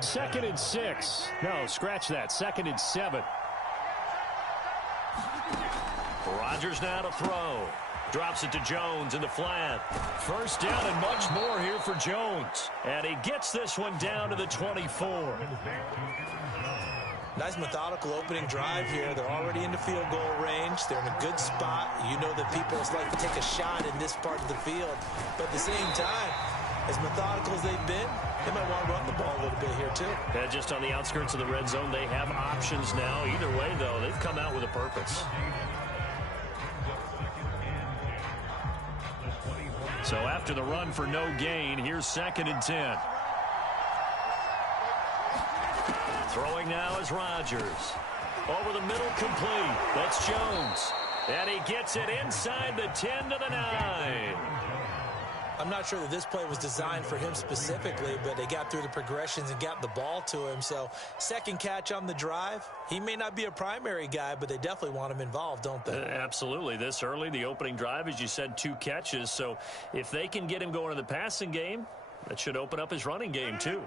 Second and 6. No, scratch that. Second and 7. Rodgers now to throw. Drops it to Jones in the flat. First down and much more here for Jones. And he gets this one down to the 24. Nice methodical opening drive here. They're already in the field goal range. They're in a good spot. You know that people like to take a shot in this part of the field. But at the same time, as methodical as they've been, they might want to run the ball a little bit here too. Yeah, just on the outskirts of the red zone, they have options now. Either way, though, they've come out with a purpose. So after the run for no gain, here's second and 10. Throwing now is Rodgers. Over the middle, complete. That's Jones. And he gets it inside the 10 to the 9. I'm not sure that this play was designed for him specifically, but they got through the progressions and got the ball to him. So second catch on the drive. He may not be a primary guy, but they definitely want him involved, don't they? Absolutely. This early, the opening drive, as you said, 2 catches. So if they can get him going in the passing game, that should open up his running game too.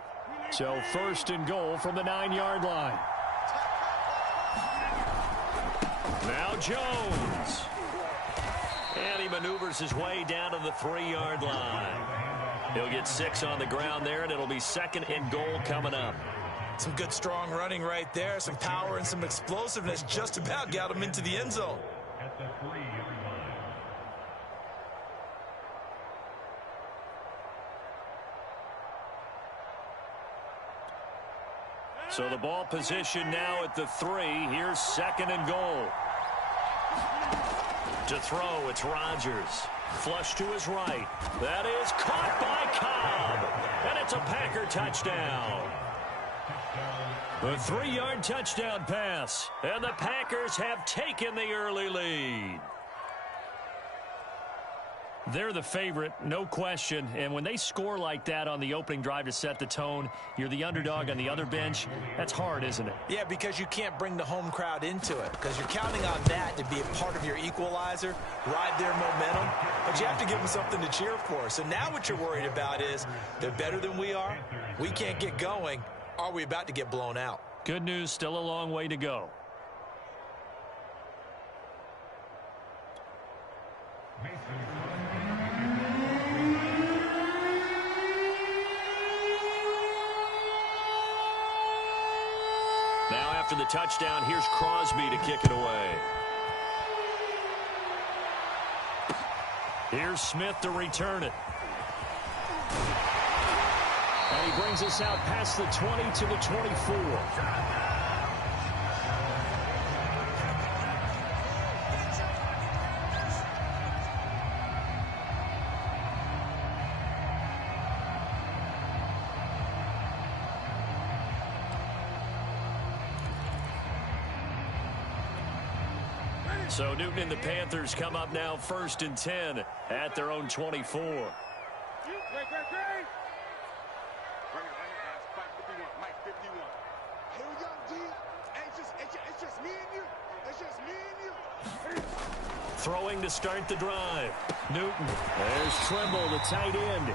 So first and goal from the 9-yard line. Now Jones. And he maneuvers his way down to the 3-yard line. He'll get 6 on the ground there, and it'll be second and goal coming up. Some good strong running right there. Some power and some explosiveness just about got him into the end zone. So the ball position now at the 3. Here's second and goal. To throw, it's Rodgers. Flush to his right. That is caught by Cobb. And it's a Packer touchdown. The 3-yard touchdown pass. And the Packers have taken the early lead. They're the favorite, no question. And when they score like that on the opening drive to set the tone, you're the underdog on the other bench. That's hard, isn't it? Yeah, because you can't bring the home crowd into it. Because you're counting on that to be a part of your equalizer, ride their momentum. But you have to give them something to cheer for. So now what you're worried about is they're better than we are. We can't get going. Are we about to get blown out? Good news, still a long way to go. Now after the touchdown, here's Crosby to kick it away. Here's Smith to return it. And he brings us out past the 20 to the 24. So Newton and the Panthers come up now first and 10 at their own 24. Throwing to start the drive. Newton. There's Trimble, the tight end.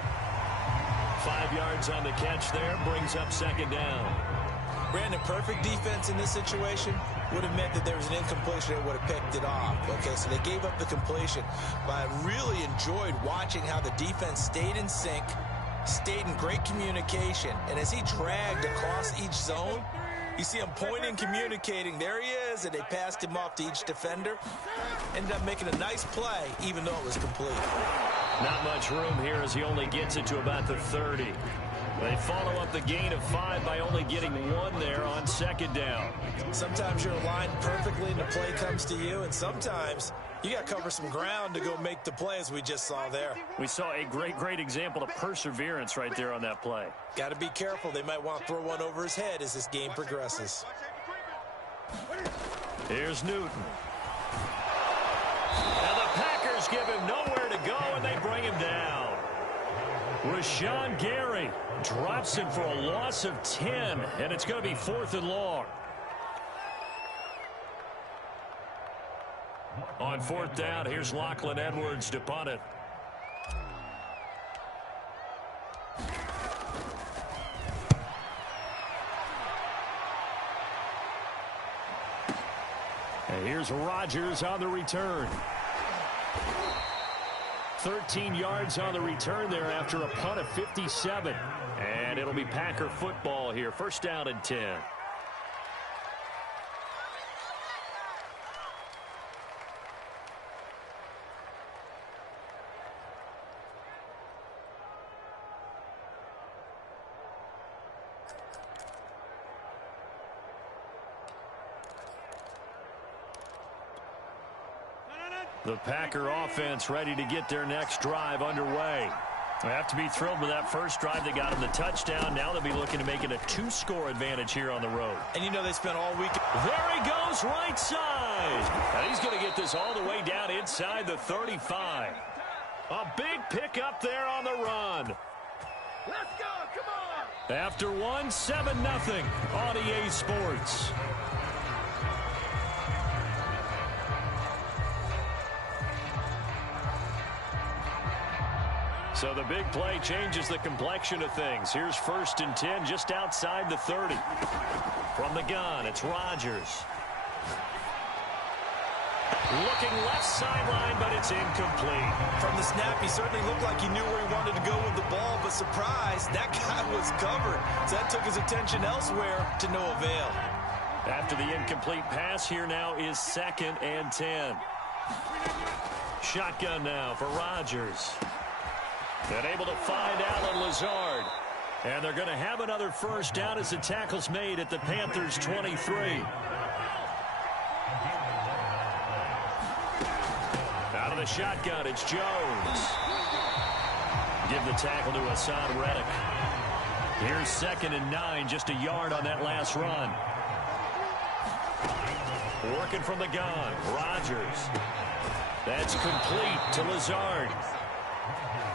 5 yards on the catch there. Brings up second down. Brandon, perfect defense in this situation would have meant that there was an incompletion that would have picked it off. Okay, so they gave up the completion. But I really enjoyed watching how the defense stayed in sync, stayed in great communication. And as he dragged across each zone, you see him pointing, communicating. There he is, and they passed him off to each defender. Ended up making a nice play, even though it was complete. Not much room here as he only gets it to about the 30. They follow up the gain of 5 by only getting 1 there on second down. Sometimes you're aligned perfectly and the play comes to you, and sometimes you got to cover some ground to go make the play, as we just saw there. We saw a great example of perseverance right there on that play. Got to be careful. They might want to throw one over his head as this game progresses. Here's Newton. And the Packers give him nowhere to go, and they bring him down. Rashawn Gary drops him for a loss of 10, and it's going to be 4th and long. On fourth down, here's Lachlan Edwards to punt it. And here's Rodgers on the return. 13 yards on the return there after a punt of 57. And it'll be Packer football here. First down and 10. The Packer offense ready to get their next drive underway. They have to be thrilled with that first drive. They got them the touchdown. Now they'll be looking to make it a 2-score advantage here on the road. And you know they spent all week. There he goes, right side. And he's going to get this all the way down inside the 35. A big pickup there on the run. Let's go, come on. After one, 7-0 on EA Sports. So the big play changes the complexion of things. Here's first and 10 just outside the 30. From the gun, it's Rodgers. Looking left sideline, but it's incomplete. From the snap, he certainly looked like he knew where he wanted to go with the ball, but surprise, that guy was covered. So that took his attention elsewhere to no avail. After the incomplete pass, here now is second and 10. Shotgun now for Rodgers. And able to find Allen Lazard. And they're going to have another first down as the tackle's made at the Panthers' 23. Out of the shotgun, it's Jones. Give the tackle to Hassan Reddick. Here's second and 9, just a yard on that last run. Working from the gun, Rodgers. That's complete to Lazard.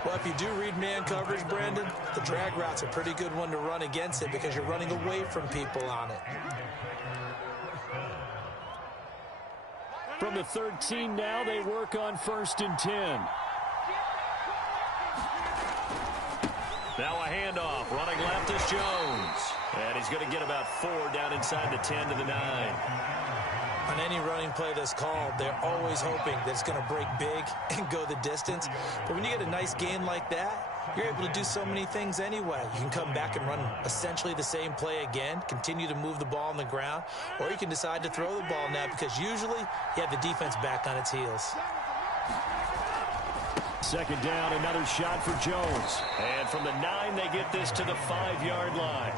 Well, if you do read man coverage, Brandon, the drag route's a pretty good one to run against it because you're running away from people on it. From the 13 now, they work on first and 10. Now a handoff. Running left is Jones. And he's going to get about 4 down inside the 10 to the 9. On any running play that's called, they're always hoping that it's going to break big and go the distance. But when you get a nice gain like that, you're able to do so many things anyway. You can come back and run essentially the same play again, continue to move the ball on the ground, or you can decide to throw the ball now because usually you have the defense back on its heels. Second down, another shot for Jones. And from the 9, they get this to the 5-yard line.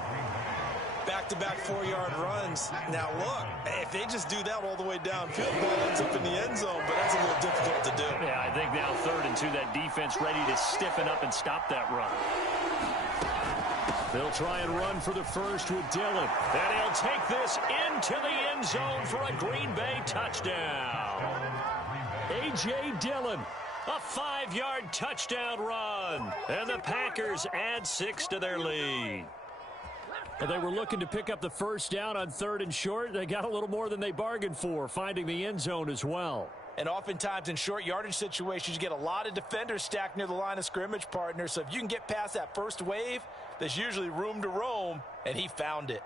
Back-to-back 4-yard runs. Now, look, if they just do that all the way downfield, the ball ends up in the end zone, but that's a little difficult to do. Yeah, I think now 3rd and 2, that defense ready to stiffen up and stop that run. They'll try and run for the first with Dillon. And he'll take this into the end zone for a Green Bay touchdown. A.J. Dillon, a 5-yard touchdown run. And the Packers add 6 to their lead. They were looking to pick up the first down on 3rd and short. They got a little more than they bargained for, finding the end zone as well. And oftentimes in short yardage situations, you get a lot of defenders stacked near the line of scrimmage, partner. So if you can get past that first wave, there's usually room to roam, and he found it.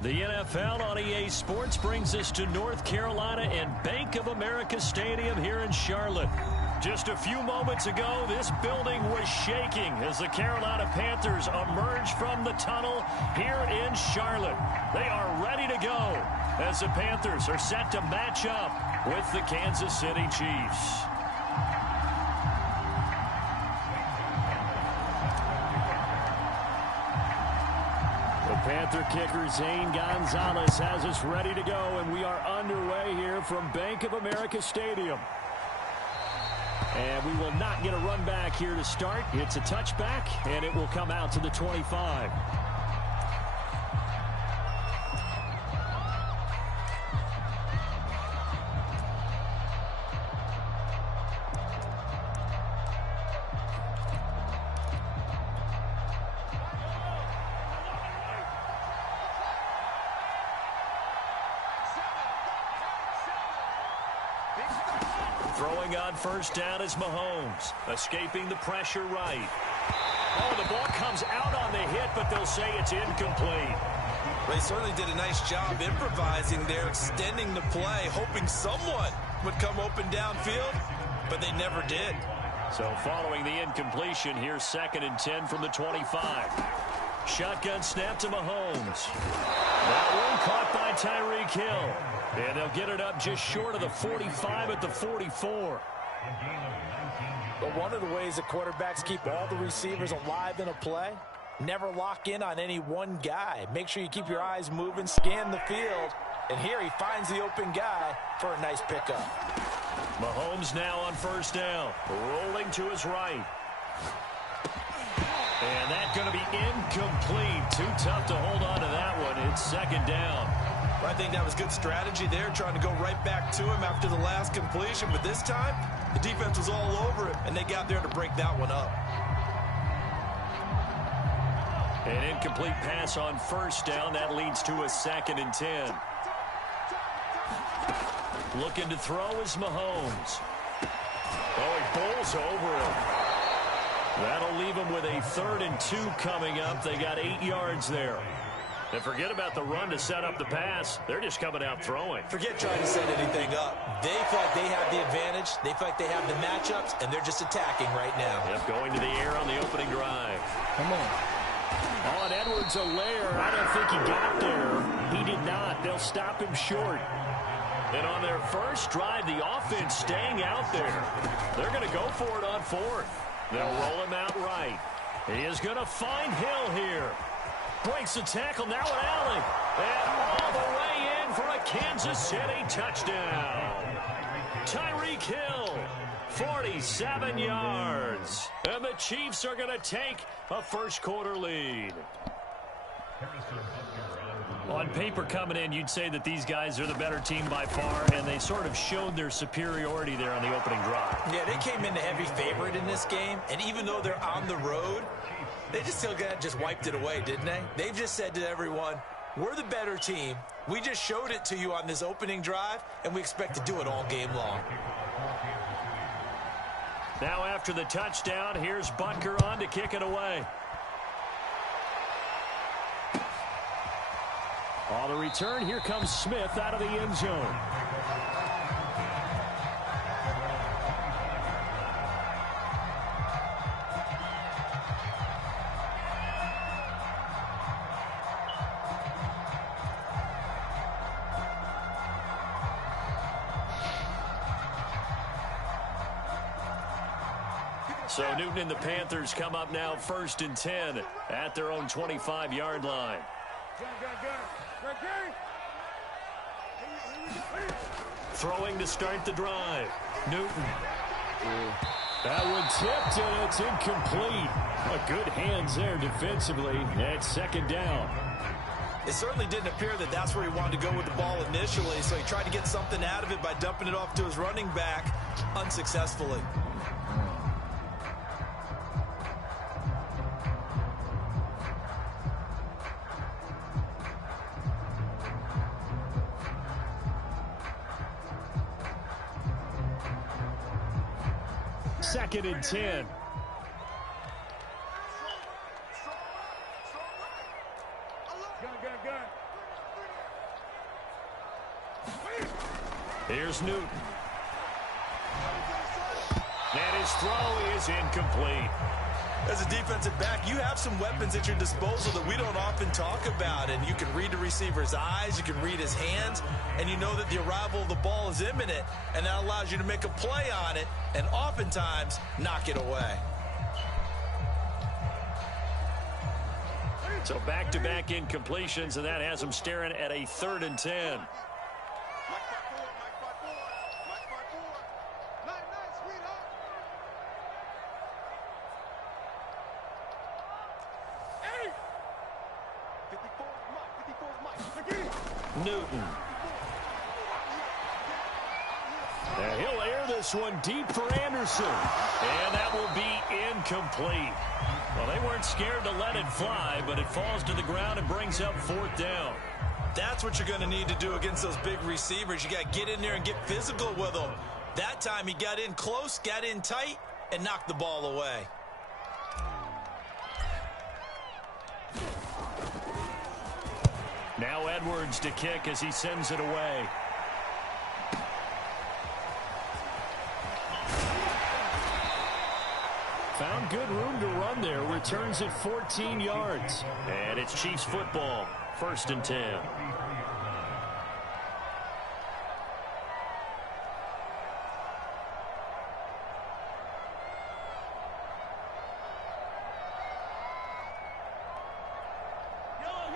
The NFL on EA Sports brings us to North Carolina and Bank of America Stadium here in Charlotte. Just a few moments ago, this building was shaking as the Carolina Panthers emerged from the tunnel here in Charlotte. They are ready to go as the Panthers are set to match up with the Kansas City Chiefs. Panther kicker Zane Gonzalez has us ready to go, and we are underway here from Bank of America Stadium. And we will not get a run back here to start. It's a touchback, and it will come out to the 25. Throwing on first down is Mahomes, escaping the pressure right. Oh, the ball comes out on the hit, but they'll say it's incomplete. They certainly did a nice job improvising there, extending the play, hoping someone would come open downfield, but they never did. So following the incompletion, here's 2nd and 10 from the 25. Shotgun snap to Mahomes. That one caught by Tyreek Hill. And they'll get it up just short of the 45 at the 44. But one of the ways that quarterbacks keep all the receivers alive in a play, never lock in on any one guy. Make sure you keep your eyes moving, scan the field. And here he finds the open guy for a nice pickup. Mahomes now on first down, rolling to his right. And that's going to be incomplete. Too tough to hold on to that one. It's 2nd down. I think that was good strategy there, trying to go right back to him after the last completion. But this time, the defense was all over it, and they got there to break that one up. An incomplete pass on first down. That leads to a 2nd and 10. Looking to throw is Mahomes. Oh, he bowls over him. That'll leave him with a 3rd and 2 coming up. They got 8 yards there. And forget about the run to set up the pass. They're just coming out throwing. Forget trying to set anything up. They feel like they have the advantage. They feel like they have the matchups, and they're just attacking right now. Yep, going to the air on the opening drive. Come on. Oh, and Edwards-Helaire, I don't think he got there. He did not. They'll stop him short. And on their first drive, the offense staying out there. They're going to go for it on 4th. They'll roll him out right. He is going to find Hill here. Breaks the tackle, now an alley. And all the way in for a Kansas City touchdown. Tyreek Hill, 47 yards. And the Chiefs are going to take a first-quarter lead. On paper coming in, you'd say that these guys are the better team by far, and they sort of showed their superiority there on the opening drive. Yeah, they came in the heavy favorite in this game, and even though they're on the road, they just still just wiped it away, didn't they? They've just said to everyone, we're the better team. We just showed it to you on this opening drive, and we expect to do it all game long. Now after the touchdown, here's Butker on to kick it away. On the return, here comes Smith out of the end zone. So Newton and the Panthers come up now 1st and 10 at their own 25-yard line. Throwing to start the drive. Newton. That one tipped, and it's incomplete. Good hands there defensively. It's 2nd down. It certainly didn't appear that that's where he wanted to go with the ball initially, so he tried to get something out of it by dumping it off to his running back unsuccessfully. Second and 10. Here's Newton. And his throw is incomplete. As a defensive back, you have some weapons at your disposal that we don't often talk about. And you can read the receiver's eyes, you can read his hands, and you know that the arrival of the ball is imminent, and that allows you to make a play on it and oftentimes knock it away. So back-to-back incompletions, and that has them staring at a 3rd and 10. Newton. And he'll air this one deep for Anderson. And that will be incomplete. Well, they weren't scared to let it fly, but it falls to the ground and brings up 4th down. That's what you're going to need to do against those big receivers. You got to get in there and get physical with them. That time he got in close, got in tight, and knocked the ball away. Now Edwards to kick as he sends it away. Found good room to run there. Returns it 14 yards. And it's Chiefs football. 1st and 10.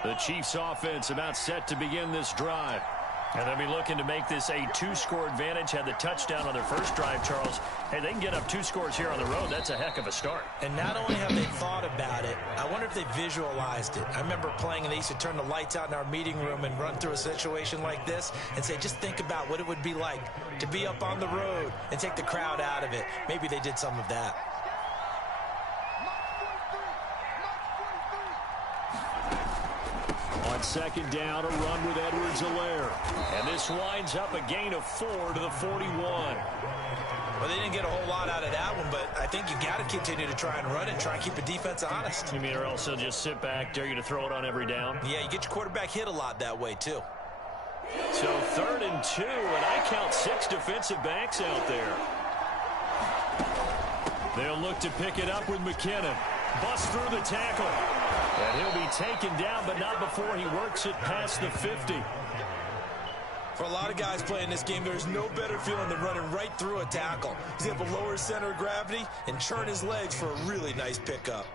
The Chiefs offense about set to begin this drive. And they'll be looking to make this a 2-score advantage. Had the touchdown on their first drive, Charles. Hey, they can get up 2 scores here on the road. That's a heck of a start. And not only have they thought about it, I wonder if they visualized it. I remember playing, and they used to turn the lights out in our meeting room and run through a situation like this and say, just think about what it would be like to be up on the road and take the crowd out of it. Maybe they did some of that. On 2nd down, a run with Edwards-Helaire. And this winds up a gain of 4 to the 41. Well, they didn't get a whole lot out of that one, but I think you got to continue to try and run it and try and keep the defense honest. You mean, or else they'll just sit back, dare you to throw it on every down? Yeah, you get your quarterback hit a lot that way, too. So 3rd and 2, and I count 6 defensive backs out there. They'll look to pick it up with McKinnon. Bust through the tackle. And he'll be taken down, but not before he works it past the 50. For a lot of guys playing this game, there's no better feeling than running right through a tackle. He's able to lower his center of gravity and churn his legs for a really nice pickup.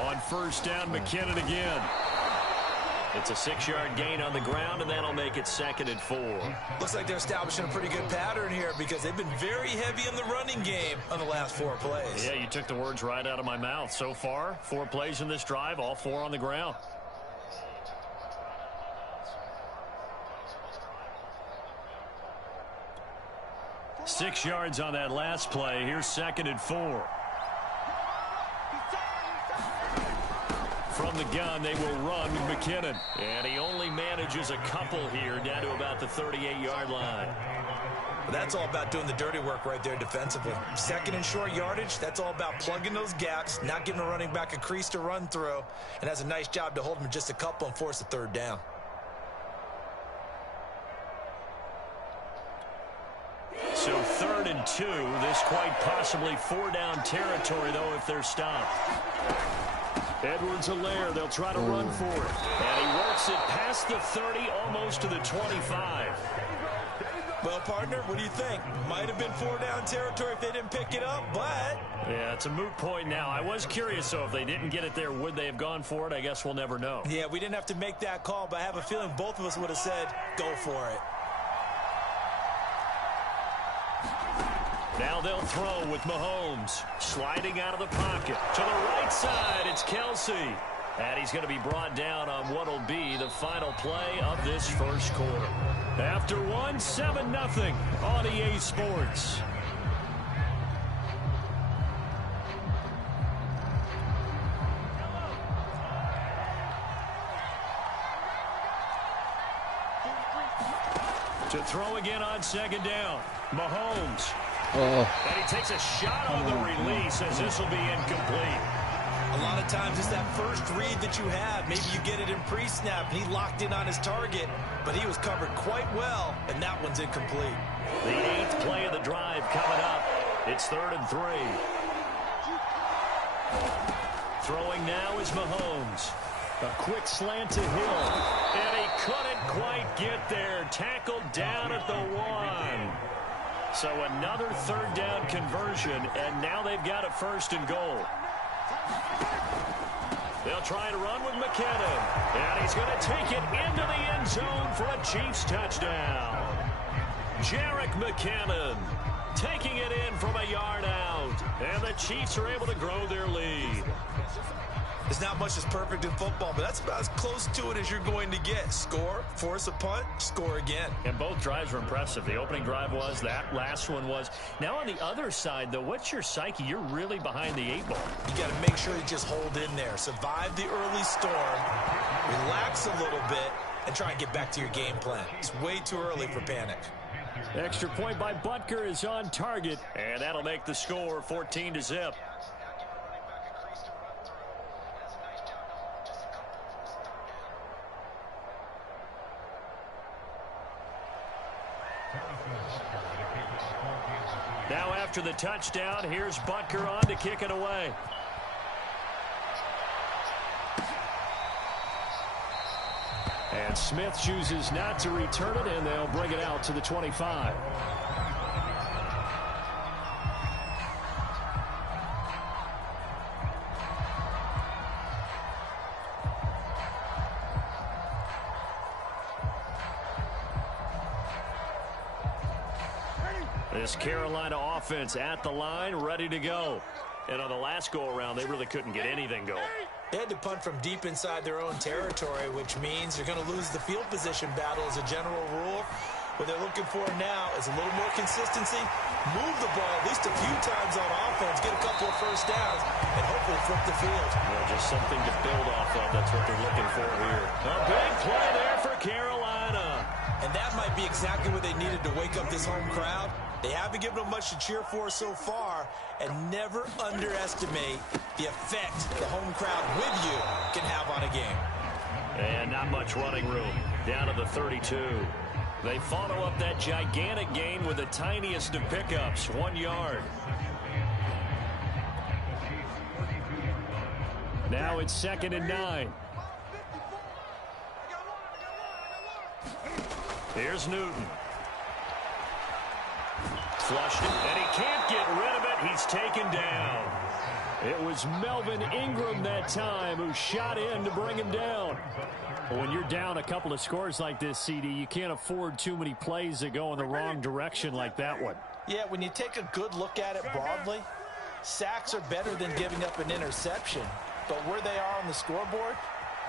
On 1st down, McKinnon again. It's a 6-yard gain on the ground, and that'll make it 2nd and 4. Looks like they're establishing a pretty good pattern here because they've been very heavy in the running game on the last 4 plays. Yeah, you took the words right out of my mouth. So far, 4 plays in this drive, all 4 on the ground. Six yards on that last play. Here's 2nd and 4. From the gun, they will run with McKinnon. And he only manages a couple here down to about the 38-yard line. Well, that's all about doing the dirty work right there defensively. 2nd and short yardage, that's all about plugging those gaps, not giving a running back a crease to run through, and has a nice job to hold him just a couple and force a 3rd down. So 3rd and 2, this quite possibly 4-down territory, though, if they're stopped. Edwards-Helaire, they'll try to run for it. And he works it past the 30, almost to the 25. Well, partner, what do you think? Might have been 4-down territory if they didn't pick it up, but... Yeah, it's a moot point now. I was curious, though, if they didn't get it there, would they have gone for it? I guess we'll never know. Yeah, we didn't have to make that call, but I have a feeling both of us would have said, go for it. Now they'll throw with Mahomes. Sliding out of the pocket. To the right side, it's Kelsey. And he's going to be brought down on what will be the final play of this first quarter. After one, 7-0 on EA Sports. To throw again on 2nd down. Mahomes And he takes a shot on the release as this will be incomplete. A lot of times it's that first read that you have. Maybe you get it in pre-snap, and he locked in on his target, but he was covered quite well, and that one's incomplete. The 8th play of the drive coming up. It's 3rd and 3. Throwing now is Mahomes. A quick slant to Hill. And he couldn't quite get there. Tackled down at the 1. So another 3rd down conversion, and now they've got a 1st and goal. They'll try to run with McKinnon. And he's going to take it into the end zone for a Chiefs touchdown. Jerick McKinnon taking it in from a yard out. And the Chiefs are able to grow their lead. There's not much that's perfect in football, but that's about as close to it as you're going to get. Score, force a punt, score again. And both drives were impressive. The opening drive was, that last one was. Now on the other side, though, what's your psyche? You're really behind the 8 ball. You got to make sure you just hold in there. Survive the early storm, relax a little bit, and try and get back to your game plan. It's way too early for panic. Extra point by Butker is on target, and that'll make the score 14-0. Now after the touchdown, here's Butker on to kick it away. And Smith chooses not to return it, and they'll bring it out to the 25. This Carolina offense at the line, ready to go. And on the last go-around, they really couldn't get anything going. They had to punt from deep inside their own territory, which means they're going to lose the field position battle as a general rule. What they're looking for now is a little more consistency, move the ball at least a few times on offense, get a couple of first downs, and hopefully flip the field. Well, just something to build off of. That's what they're looking for here. A big play there for Carolina. And that might be exactly what they needed to wake up this home crowd. They haven't given them much to cheer for so far, and never underestimate the effect the home crowd with you can have on a game. And not much running room. Down to the 32. They follow up that gigantic gain with the tiniest of pickups, 1 yard. Now it's 2nd and 9. Here's Newton. Flushed it, and he can't get rid of it. He's taken down. It was Melvin Ingram that time who shot in to bring him down. But when you're down a couple of scores like this, CD, you can't afford too many plays that go in the wrong direction like that one. Yeah, when you take a good look at it broadly, sacks are better than giving up an interception. But where they are on the scoreboard,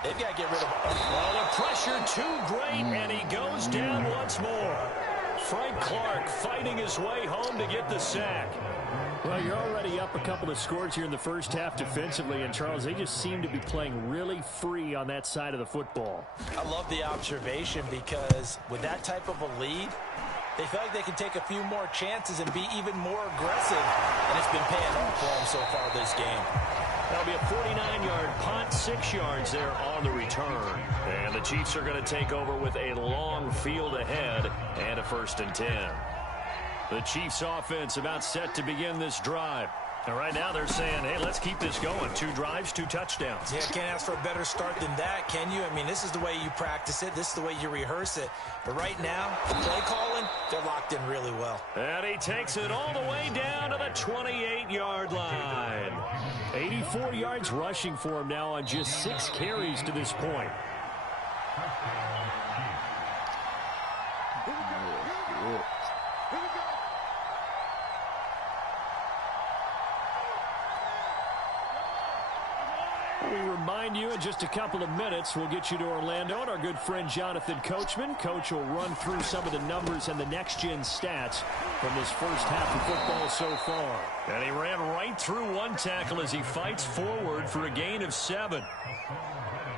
they've got to get rid of it. Well, the pressure too great, and he goes down once more. Frank Clark fighting his way home to get the sack. Well, you're already up a couple of scores here in the first half defensively, and Charles, they just seem to be playing really free on that side of the football. I love the observation because with that type of a lead, they feel like they can take a few more chances and be even more aggressive, and it's been paying off for them so far this game. That'll be a 49-yard punt, 6 yards there on the return. And the Chiefs are going to take over with a long field ahead and a 1st and 10. The Chiefs offense about set to begin this drive. And right now they're saying, hey, let's keep this going. 2 drives, 2 touchdowns. Yeah, can't ask for a better start than that, can you? I mean, this is the way you practice it. This is the way you rehearse it. But right now, the play calling, they're locked in really well. And he takes it all the way down to the 28-yard line. 84 yards rushing for him now on just 6 carries to this point. We remind you in just a couple of minutes, we'll get you to Orlando and our good friend Jonathan Coachman. Coach will run through some of the numbers and the next-gen stats from this first half of football so far. And he ran right through one tackle as he fights forward for a gain of 7.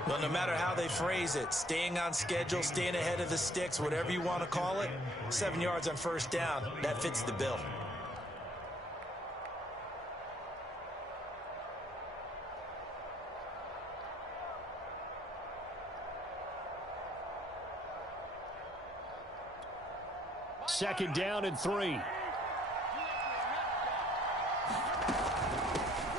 Well, no matter how they phrase it, staying on schedule, staying ahead of the sticks, whatever you want to call it, 7 yards on first down, that fits the bill. 2nd down and 3.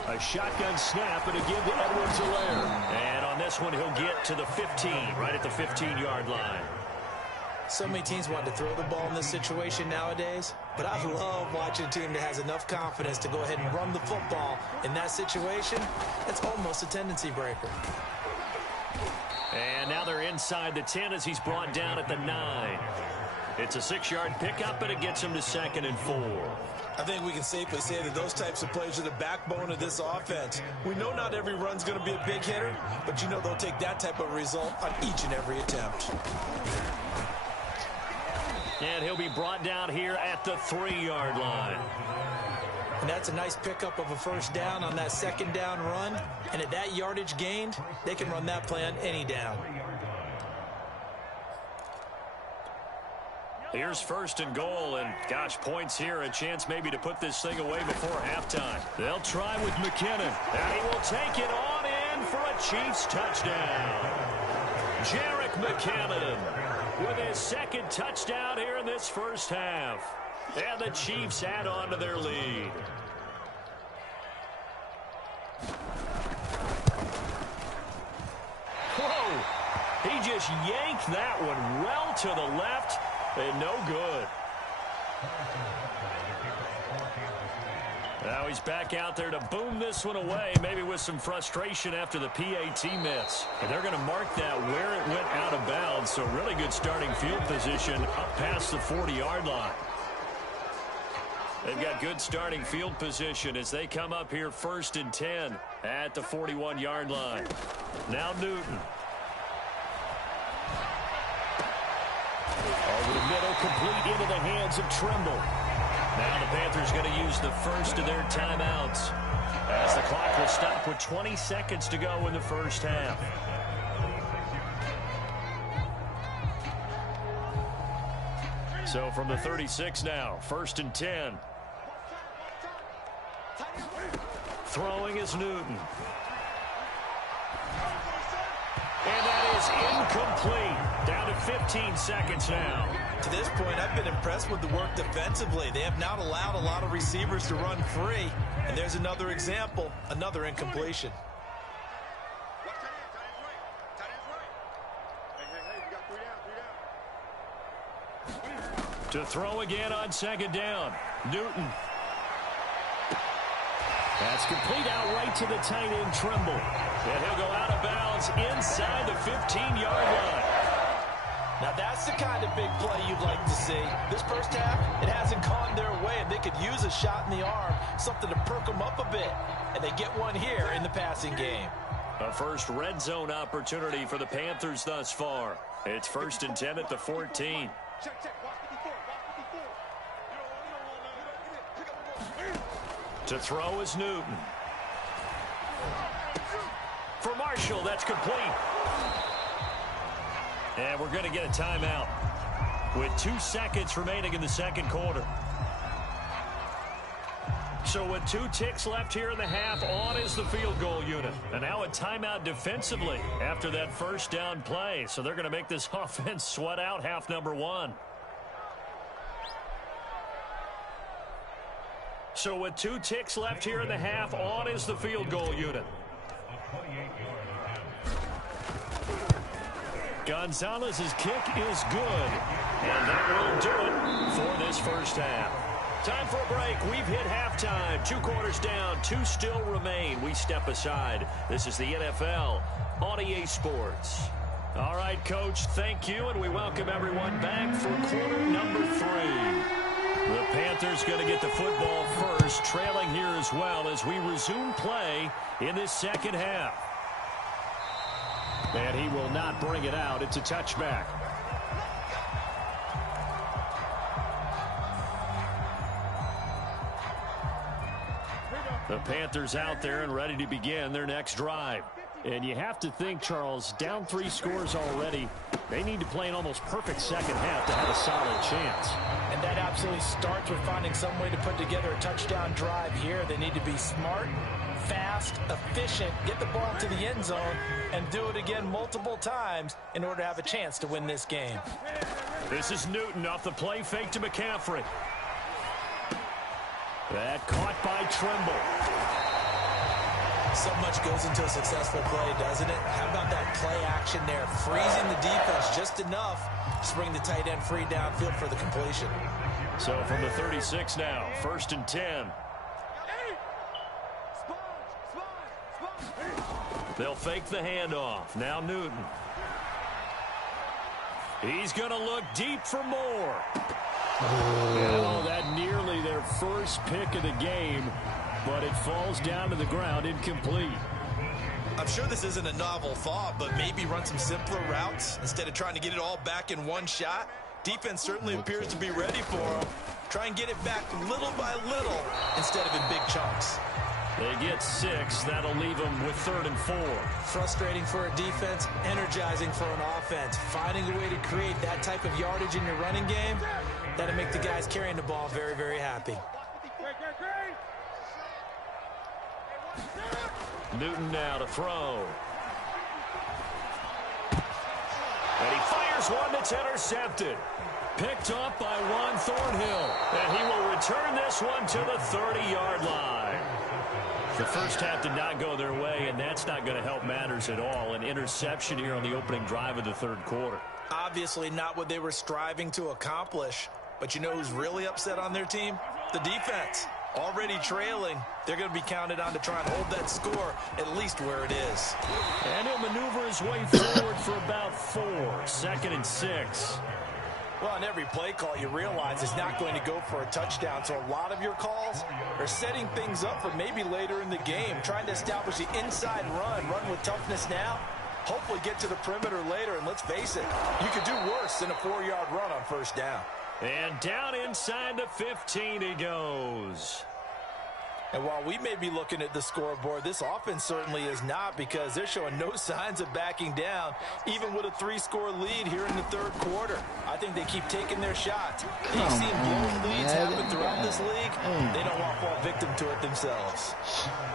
A shotgun snap and a give to Edwards-Helaire. And on this one, he'll get to the 15, right at the 15-yard line. So many teams want to throw the ball in this situation nowadays, but I love watching a team that has enough confidence to go ahead and run the football in that situation. That's almost a tendency breaker. And now they're inside the 10 as he's brought down at the 9. It's a 6-yard pickup, and it gets him to 2nd and 4. I think we can safely say that those types of plays are the backbone of this offense. We know not every run's going to be a big hitter, but you know they'll take that type of result on each and every attempt. And he'll be brought down here at the 3-yard line. And that's a nice pickup of a 1st down on that 2nd down run. And at that yardage gained, they can run that play on any down. Here's 1st and goal, and gosh, points here, a chance maybe to put this thing away before halftime. They'll try with McKinnon, and he will take it on in for a Chiefs touchdown. Jerick McKinnon with his 2nd touchdown here in this first half. And the Chiefs add on to their lead. Whoa! He just yanked that one well to the left. And no good. Now he's back out there to boom this one away, maybe with some frustration after the PAT miss. And they're going to mark that where it went out of bounds, so really good starting field position up past the 40-yard line. They've got good starting field position as they come up here 1st and 10 at the 41-yard line. Now Newton. Over the middle, complete into the hands of Trimble. Now the Panthers going to use the first of their timeouts as the clock will stop with 20 seconds to go in the first half. So from the 36 now, 1st and 10. Throwing is Newton. And that is incomplete. Down to 15 seconds now. To this point, I've been impressed with the work defensively. They have not allowed a lot of receivers to run free. And there's another example, another incompletion. To throw again on 2nd down. Newton. That's complete out right to the tight end, Trimble. And he'll go out of bounds inside the 15-yard line. Now that's the kind of big play you'd like to see. This first half, it hasn't gone their way, and they could use a shot in the arm, something to perk them up a bit. And they get one here in the passing game. A first red zone opportunity for the Panthers thus far. It's 1st and 10 at the 14. To throw is Newton. For Marshall, that's complete. And we're going to get a timeout with 2 seconds remaining in the second quarter. So with 2 ticks left here in the half, on is the field goal unit. And now a timeout defensively after that first down play. So they're going to make this offense sweat out half number 1. So with 2 ticks left here in the half, on is the field goal unit. Gonzalez's kick is good. And that will do it for this first half. Time for a break. We've hit halftime. 2 quarters down. 2 still remain. We step aside. This is the NFL on EA Sports. All right, Coach, thank you, and we welcome everyone back for quarter number 3. The Panthers going to get the football first, trailing here as well as we resume play in this second half. And he will not bring it out. It's a touchback. The Panthers out there and ready to begin their next drive. And you have to think, Charles, down 3 scores already. They need to play an almost perfect second half to have a solid chance. And that absolutely starts with finding some way to put together a touchdown drive here. They need to be smart, fast, efficient, get the ball to the end zone, and do it again multiple times in order to have a chance to win this game. This is Newton off the play fake to McCaffrey. That caught by Trimble. So much goes into a successful play, doesn't it? How about that play action there? Freezing the defense just enough to bring the tight end free downfield for the completion. So from the 36 now, 1st and 10. They'll fake the handoff. Now Newton. He's going to look deep for more. Oh, that nearly their first pick of the game, but it falls down to the ground incomplete. I'm sure this isn't a novel thought, but maybe run some simpler routes instead of trying to get it all back in one shot. Defense certainly appears to be ready for them. Try and get it back little by little instead of in big chunks. They get 6. That'll leave them with 3rd and 4. Frustrating for a defense, energizing for an offense. Finding a way to create that type of yardage in your running game, that'll make the guys carrying the ball very, very happy. Newton now to throw. And he fires one that's intercepted. Picked up by Juan Thornhill. And he will return this one to the 30-yard line. The first half did not go their way, and that's not going to help matters at all. An interception here on the opening drive of the 3rd quarter. Obviously not what they were striving to accomplish. But you know who's really upset on their team? The defense. Already trailing, they're going to be counted on to try and hold that score at least where it is. And he'll maneuver his way forward for about 4. 2nd and 6. Well, on every play call, you realize it's not going to go for a touchdown. So a lot of your calls are setting things up for maybe later in the game, trying to establish the inside run with toughness now, hopefully get to the perimeter later. And let's face it, you could do worse than a 4-yard run on 1st down. And down inside the 15 he goes. And while we may be looking at the scoreboard, this offense certainly is not, because they're showing no signs of backing down, even with a 3-score lead here in the 3rd quarter. I think they keep taking their shots. They've seen blown leads happen throughout this league. They don't want to fall victim to it themselves.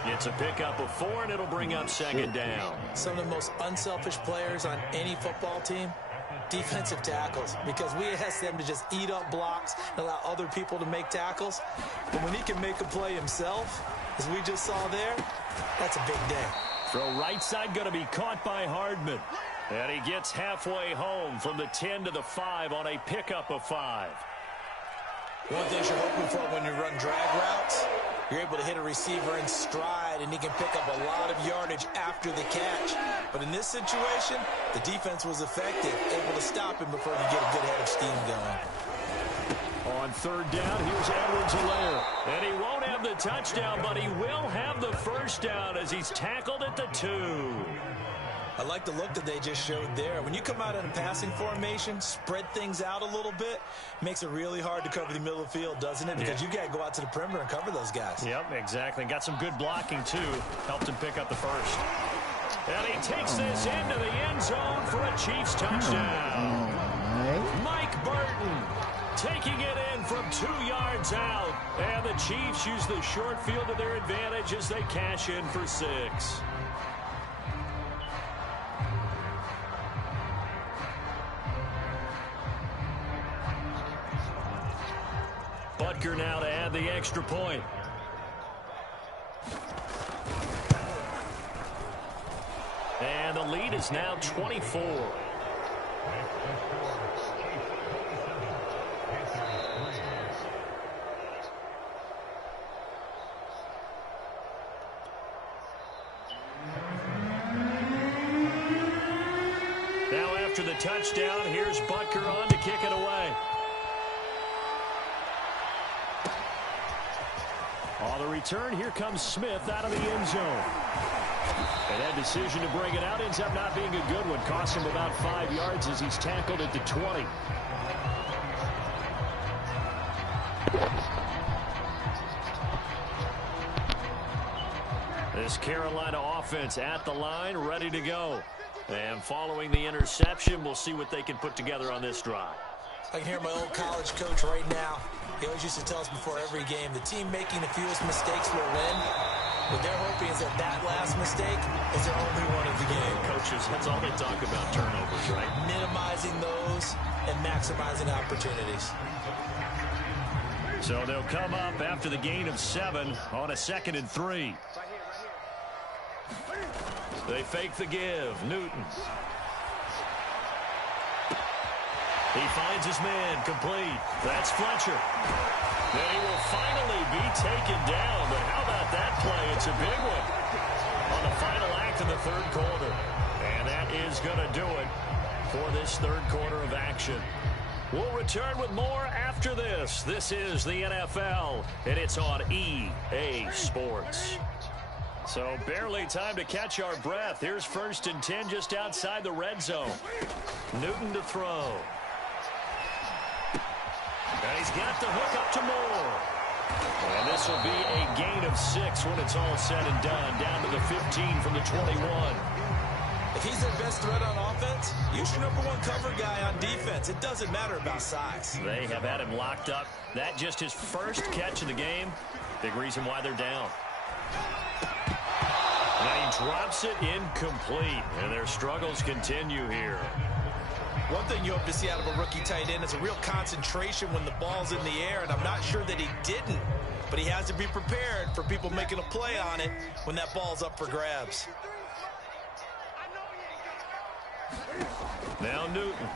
It's a pickup of 4, and it'll bring up 2nd down. Some of the most unselfish players on any football team, defensive tackles, because we ask them to just eat up blocks and allow other people to make tackles. But when he can make a play himself, as we just saw there, that's a big day. Throw right side going to be caught by Hardman. And he gets halfway home from the 10 to the 5 on a pickup of 5. One thing you're hoping for when you run drag routes, you're able to hit a receiver in stride, and he can pick up a lot of yardage after the catch. But in this situation, the defense was effective, able to stop him before you get a good head of steam going. On 3rd down, here's Edwards-Helaire. And he won't have the touchdown, but he will have the 1st down as he's tackled at the 2. I like the look that they just showed there. When you come out in a passing formation, spread things out a little bit, makes it really hard to cover the middle of the field, doesn't it? Because you got to go out to the perimeter and cover those guys. Yep, exactly. Got some good blocking, too. Helped him pick up the 1st. And he takes this into the end zone for a Chiefs touchdown. Mike Burton taking it in from 2 yards out. And the Chiefs use the short field to their advantage as they cash in for 6. Butker now to add the extra point. And the lead is now 24. Now after the touchdown, here's Butker on to kick it away. On the return, here comes Smith out of the end zone. And that decision to bring it out ends up not being a good one. Costs him about 5 yards as he's tackled at the 20. This Carolina offense at the line, ready to go. And following the interception, we'll see what they can put together on this drive. I can hear my old college coach right now. He always used to tell us before every game, the team making the fewest mistakes will win. What they're hoping is that that last mistake is their only one of the game. Coach coaches, that's all they talk about, turnovers, right? Minimizing those and maximizing opportunities. So they'll come up after the gain of 7 on a 2nd and 3. They fake the give. Newton. He finds his man complete. That's Fletcher. Then he will finally be taken down. But how about that play? It's a big one on the final act of the 3rd quarter. And that is going to do it for this 3rd quarter of action. We'll return with more after this. This is the NFL, and it's on EA Sports. So barely time to catch our breath. Here's 1st and 10 just outside the red zone. Newton to throw. And he's got the hook up to Moore. And this will be a gain of 6 when it's all said and done. Down to the 15 from the 21. If he's their best threat on offense, use your #1 cover guy on defense. It doesn't matter about size. They have had him locked up. That just his first catch of the game. Big reason why they're down. And he drops it incomplete. And their struggles continue here. One thing you hope to see out of a rookie tight end is a real concentration when the ball's in the air, and I'm not sure that he didn't, but he has to be prepared for people making a play on it when that ball's up for grabs. Now Newton.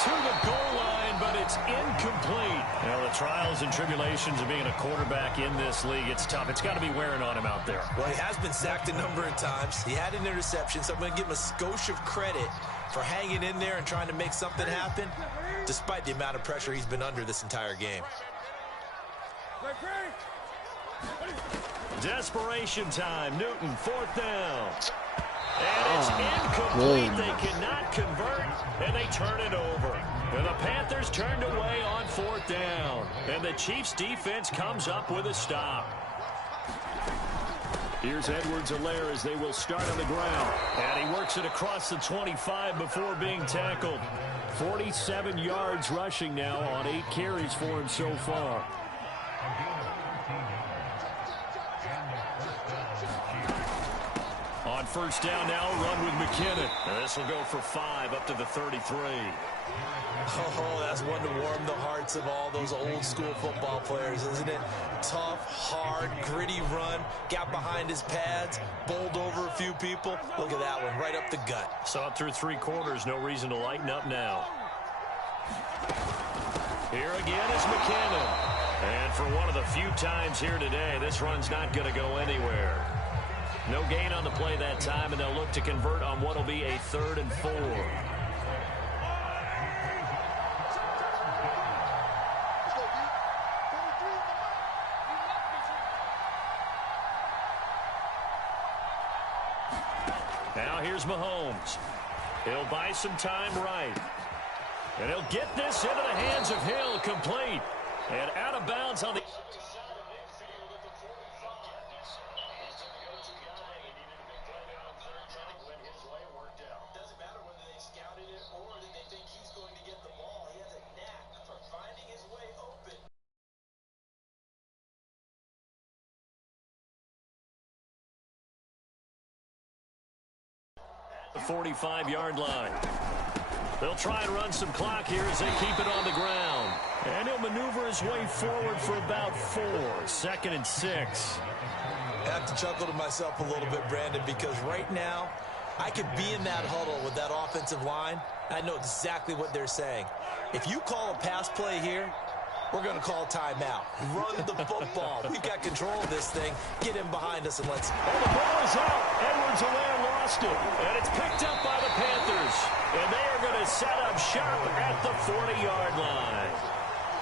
To the goal line, but it's incomplete. Well, the trials and tribulations of being a quarterback in this league, it's tough. It's got to be wearing on him out there. Well, he has been sacked a number of times. He had an interception, so I'm going to give him a skosh of credit for hanging in there and trying to make something happen, despite the amount of pressure he's been under this entire game. Desperation time. Newton, 4th down. And it's incomplete. They cannot convert, and they turn it over. And the Panthers turned away on 4th down. And the Chiefs' defense comes up with a stop. Here's Edwards-Helaire as they will start on the ground. And he works it across the 25 before being tackled. 47 yards rushing now on 8 carries for him so far. On 1st down now, run with McKinnon. And this will go for 5 up to the 33. Oh, that's one to warm the hearts of all those old school football players, isn't it? Tough, hard, gritty run. Got behind his pads, bowled over a few people. Look at that one, right up the gut. Saw it through 3 quarters. No reason to lighten up now. Here again is McKinnon. And for one of the few times here today, this run's not going to go anywhere. No gain on the play that time, and they'll look to convert on what will be a 3rd and 4. Now here's Mahomes. He'll buy some time right. And he'll get this into the hands of Hill, complete. And out of bounds on the... The 45-yard line. They'll try and run some clock here as they keep it on the ground. And he'll maneuver his way forward for about 4. 2nd and 6. I have to chuckle to myself a little bit, Brandon, because right now I could be in that huddle with that offensive line. I know exactly what they're saying. If you call a pass play here, we're going to call timeout. Run the football. We've got control of this thing. Get him behind us and let's... Oh, the ball is out. Edwards-Helaire lost it. And it's picked up by the Panthers. And they are going to set up shop at the 40-yard line.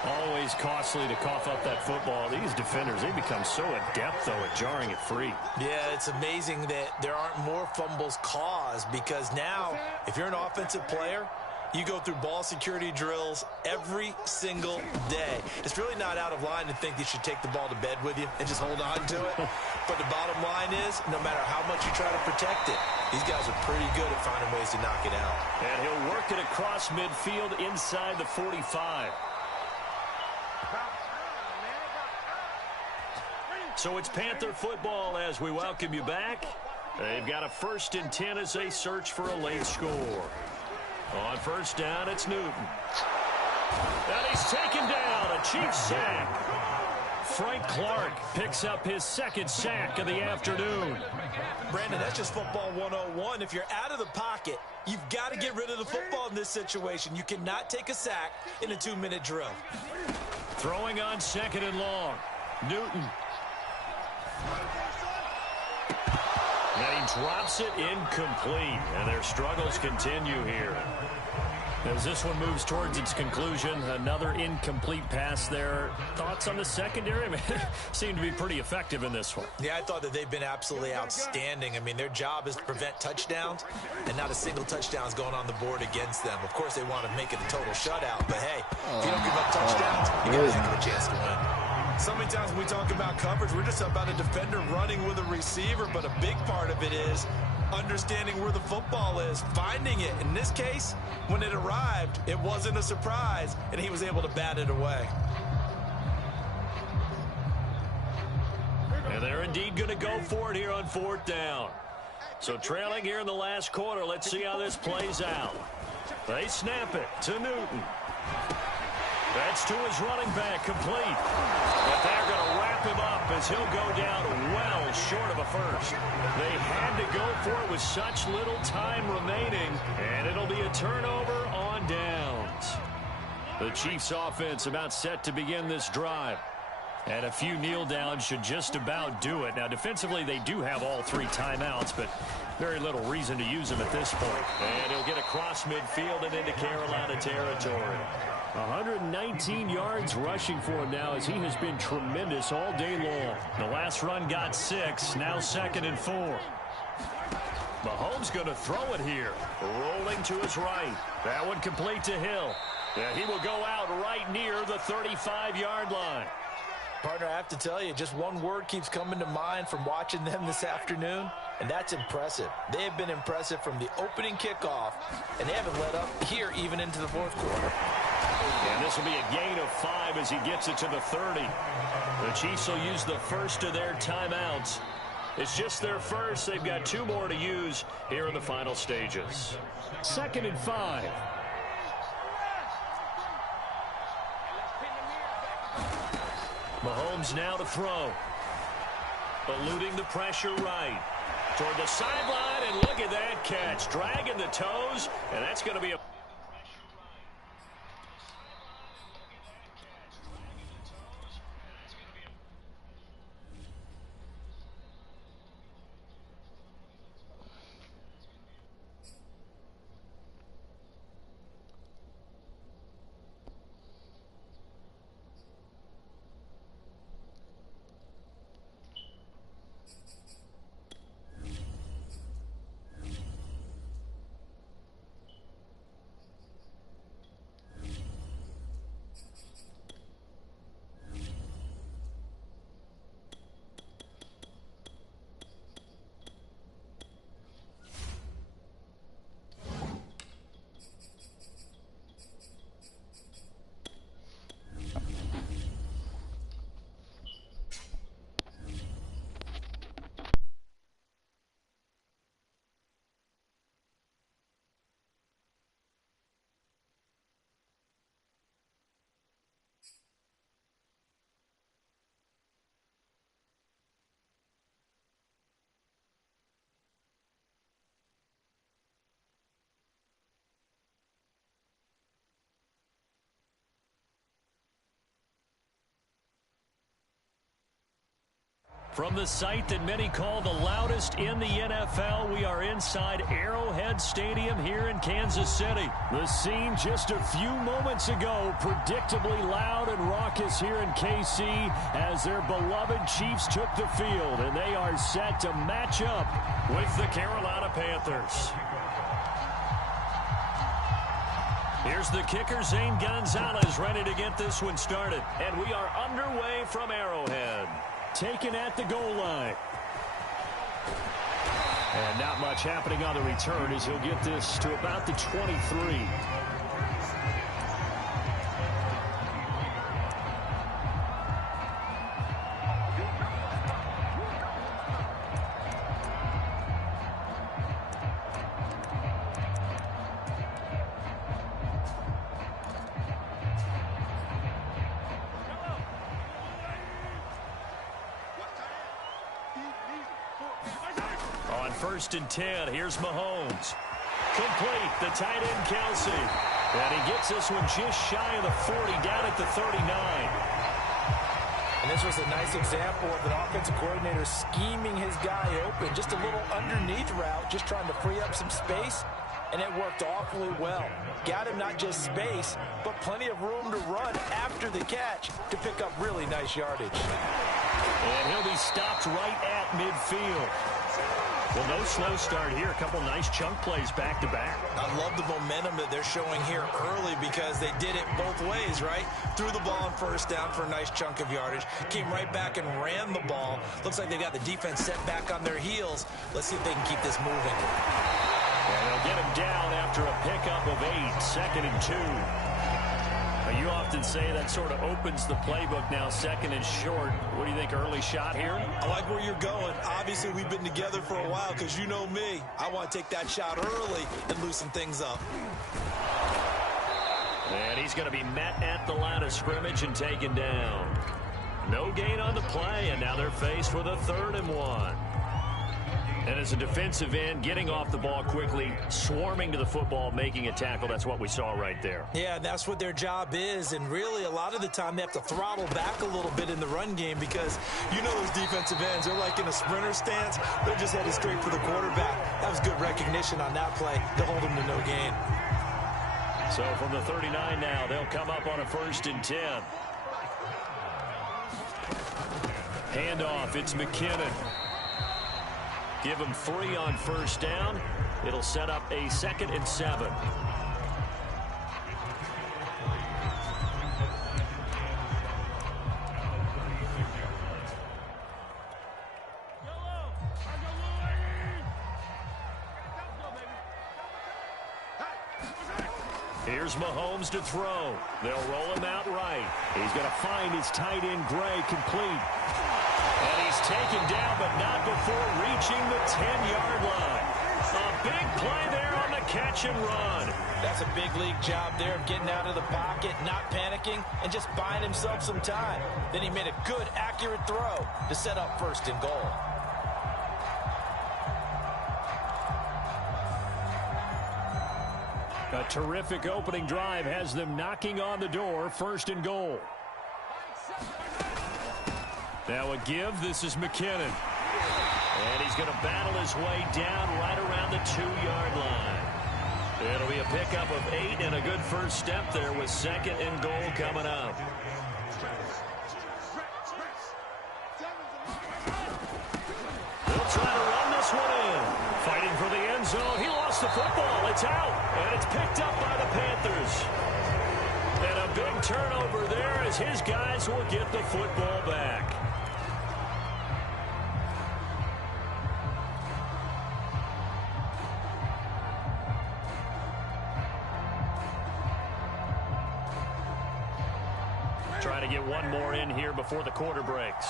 Always costly to cough up that football. These defenders, they become so adept, though, at jarring it free. Yeah, it's amazing that there aren't more fumbles caused, because now, if you're an offensive player, you go through ball security drills every single day. It's really not out of line to think you should take the ball to bed with you and just hold on to it. But the bottom line is, no matter how much you try to protect it, these guys are pretty good at finding ways to knock it out. And he'll work it across midfield inside the 45. So it's Panther football as we welcome you back. They've got a 1st and 10 as they search for a late score. On 1st down, it's Newton. And he's taken down, a Chiefs sack. Frank Clark picks up his 2nd sack of the afternoon. Brandon, that's just football 101. If you're out of the pocket, you've got to get rid of the football in this situation. You cannot take a sack in a 2-minute drill. Throwing on 2nd and long. Newton. And he drops it incomplete. And their struggles continue here. As this one moves towards its conclusion, another incomplete pass there. Thoughts on the secondary? I mean, seem to be pretty effective in this one. Yeah, I thought that they've been absolutely outstanding. I mean, their job is to prevent touchdowns, and not a single touchdown is going on the board against them. Of course, they want to make it a total shutout, but hey, if you don't give up touchdowns, you got a heck of a chance to win. So many times when we talk about coverage, we're just about a defender running with a receiver, but a big part of it is understanding where the football is, finding it. In this case, when it arrived, it wasn't a surprise, and he was able to bat it away. And they're indeed going to go for it here on 4th down. So trailing here in the last quarter, let's see how this plays out. They snap it to Newton. That's to his running back, complete. But they're going to wrap him up as he'll go down well short of a 1st. They had to go for it with such little time remaining, and it'll be a turnover on downs. The Chiefs offense about set to begin this drive. And a few kneel downs should just about do it. Now, defensively, they do have all 3 timeouts, but very little reason to use them at this point. And he'll get across midfield and into Carolina territory. 119 yards rushing for him now as he has been tremendous all day long. The last run got 6, now 2nd and 4. Mahomes going to throw it here. Rolling to his right. That one complete to Hill. And he will go out right near the 35-yard line. Partner, I have to tell you, just one word keeps coming to mind from watching them this afternoon, and that's impressive. They have been impressive from the opening kickoff, and they haven't let up here even into the 4th quarter. And this will be a gain of 5 as he gets it to the 30. The Chiefs will use the 1st of their timeouts. It's just their 1st. They've got 2 more to use here in the final stages. 2nd and 5. Mahomes now to throw. Eluding the pressure right. Toward the sideline, and look at that catch. Dragging the toes, and that's going to be a... From the site that many call the loudest in the NFL, we are inside Arrowhead Stadium here in Kansas City. The scene just a few moments ago, predictably loud and raucous here in KC as their beloved Chiefs took the field, and they are set to match up with the Carolina Panthers. Here's the kicker, Zane Gonzalez, ready to get this one started. And we are underway from Arrowhead. Taken at the goal line. And not much happening on the return as he'll get this to about the 23. 1st and 10. Here's Mahomes. Complete, the tight end Kelsey. And he gets this one just shy of the 40, down at the 39. And this was a nice example of an offensive coordinator scheming his guy open. Just a little underneath route, just trying to free up some space. And it worked awfully well. Got him not just space, but plenty of room to run after the catch to pick up really nice yardage. And he'll be stopped right at midfield. Well, no slow start here. A couple nice chunk plays back-to-back. I love the momentum that they're showing here early because they did it both ways, right? Threw the ball on 1st down for a nice chunk of yardage. Came right back and ran the ball. Looks like they got the defense set back on their heels. Let's see if they can keep this moving. And they'll get him down after a pickup of 8, 2nd and 2. You often say that sort of opens the playbook now, 2nd and short. What do you think, early shot here? I like where you're going. Obviously, we've been together for a while because you know me. I want to take that shot early and loosen things up. And he's going to be met at the line of scrimmage and taken down. No gain on the play, and now they're faced with a 3rd and 1. And as a defensive end, getting off the ball quickly, swarming to the football, making a tackle, that's what we saw right there. Yeah, that's what their job is. And really, a lot of the time, they have to throttle back a little bit in the run game because you know those defensive ends, they're like in a sprinter stance. They're just headed straight for the quarterback. That was good recognition on that play to hold him to no gain. So from the 39 now, they'll come up on a 1st and 10. Handoff, it's McKinnon. Give him 3 on 1st down. It'll set up a 2nd and 7. Here's Mahomes to throw. They'll roll him out right. He's going to find his tight end, Gray, complete. And he's taken down, but not before reaching the 10-yard line. A big play there on the catch and run. That's a big league job there of getting out of the pocket, not panicking, and just buying himself some time. Then he made a good, accurate throw to set up 1st and goal. A terrific opening drive has them knocking on the door, 1st and goal. Now a give. This is McKinnon. And he's going to battle his way down right around the 2-yard line. It'll be a pickup of 8 and a good first step there with 2nd and goal coming up. They'll try to run this one in. Fighting for the end zone. He lost the football. It's out. And it's picked up by the Panthers. And a big turnover there as his guys will get the football back. Trying to get one more in here before the quarter breaks.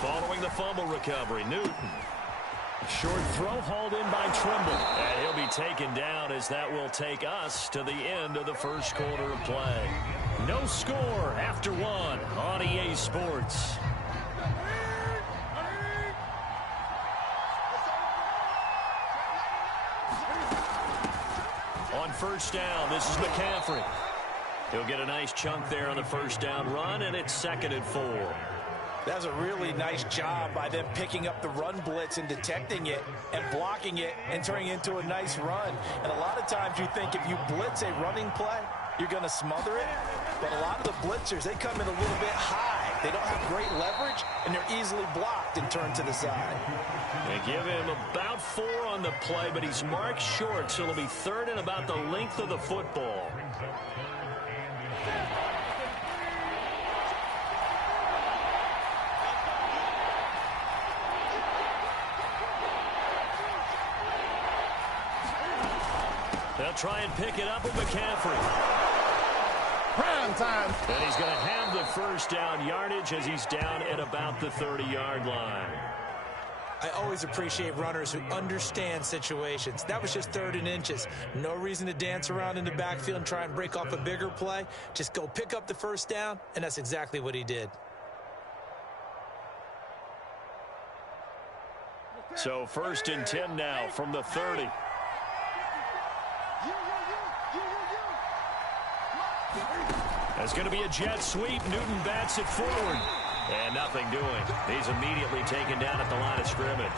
Following the fumble recovery, Newton. Short throw hauled in by Trimble. And he'll be taken down as that will take us to the end of the 1st quarter of play. No score after 1 on EA Sports. On 1st down, this is McCaffrey. He'll get a nice chunk there on the 1st down run, and it's 2nd and 4. That's a really nice job by them picking up the run blitz and detecting it and blocking it and turning it into a nice run. And a lot of times you think if you blitz a running play, you're going to smother it. But a lot of the blitzers, they come in a little bit high. They don't have great leverage, and they're easily blocked and turned to the side. They give him about 4 on the play, but he's marked short, so it'll be 3rd and about the length of the football. They'll try and pick it up with McCaffrey. Prime time. And he's going to have the 1st down yardage as he's down at about the 30-yard line. I always appreciate runners who understand situations. That was just 3rd and inches. No reason to dance around in the backfield and try and break off a bigger play. Just go pick up the 1st down, and that's exactly what he did. So 1st and 10 now from the 30. That's going to be a jet sweep. Newton bats it forward. And nothing doing. He's immediately taken down at the line of scrimmage.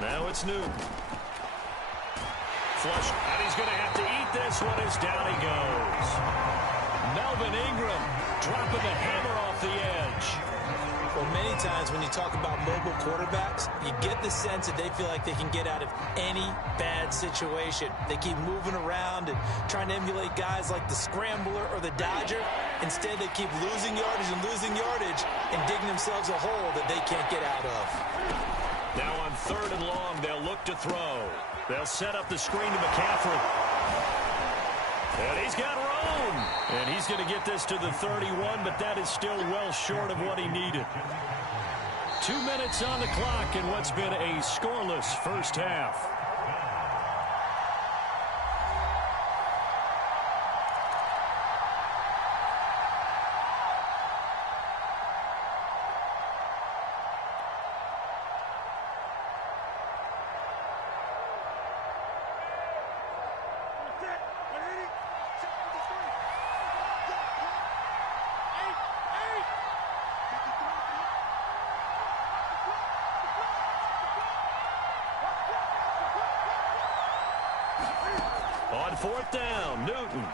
Now it's Newton. Flush, and he's going to have to eat this one as down he goes. Melvin Ingram dropping the hammer off the edge. Well, many times when you talk about mobile quarterbacks, you get the sense that they feel like they can get out of any bad situation. They keep moving around and trying to emulate guys like the scrambler or the dodger. Instead, they keep losing yardage and digging themselves a hole that they can't get out of. Now on 3rd and long, they'll look to throw. They'll set up the screen to McCaffrey. And he's got room. And he's going to get this to the 31, but that is still well short of what he needed. 2 minutes on the clock in what's been a scoreless first half. On 4th down, Newton.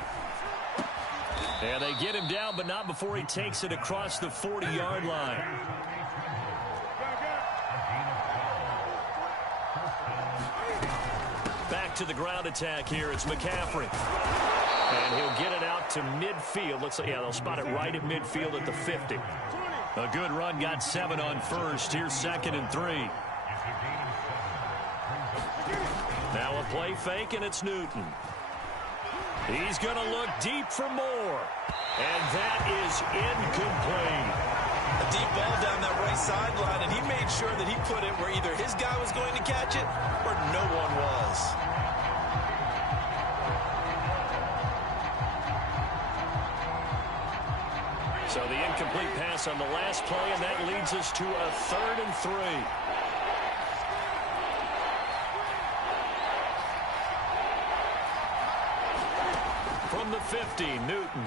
And they get him down, but not before he takes it across the 40-yard line. Back to the ground attack here. It's McCaffrey. And he'll get it out to midfield. Looks like, yeah, they'll spot it right at midfield at the 50. A good run, got 7 on 1st. Here's 2nd and 3. Now a play fake, and it's Newton. He's going to look deep for more. And that is incomplete. A deep ball down that right sideline, and he made sure that he put it where either his guy was going to catch it or no one was. So the incomplete pass on the last play, and that leads us to a 3rd and 3. From the 50, Newton.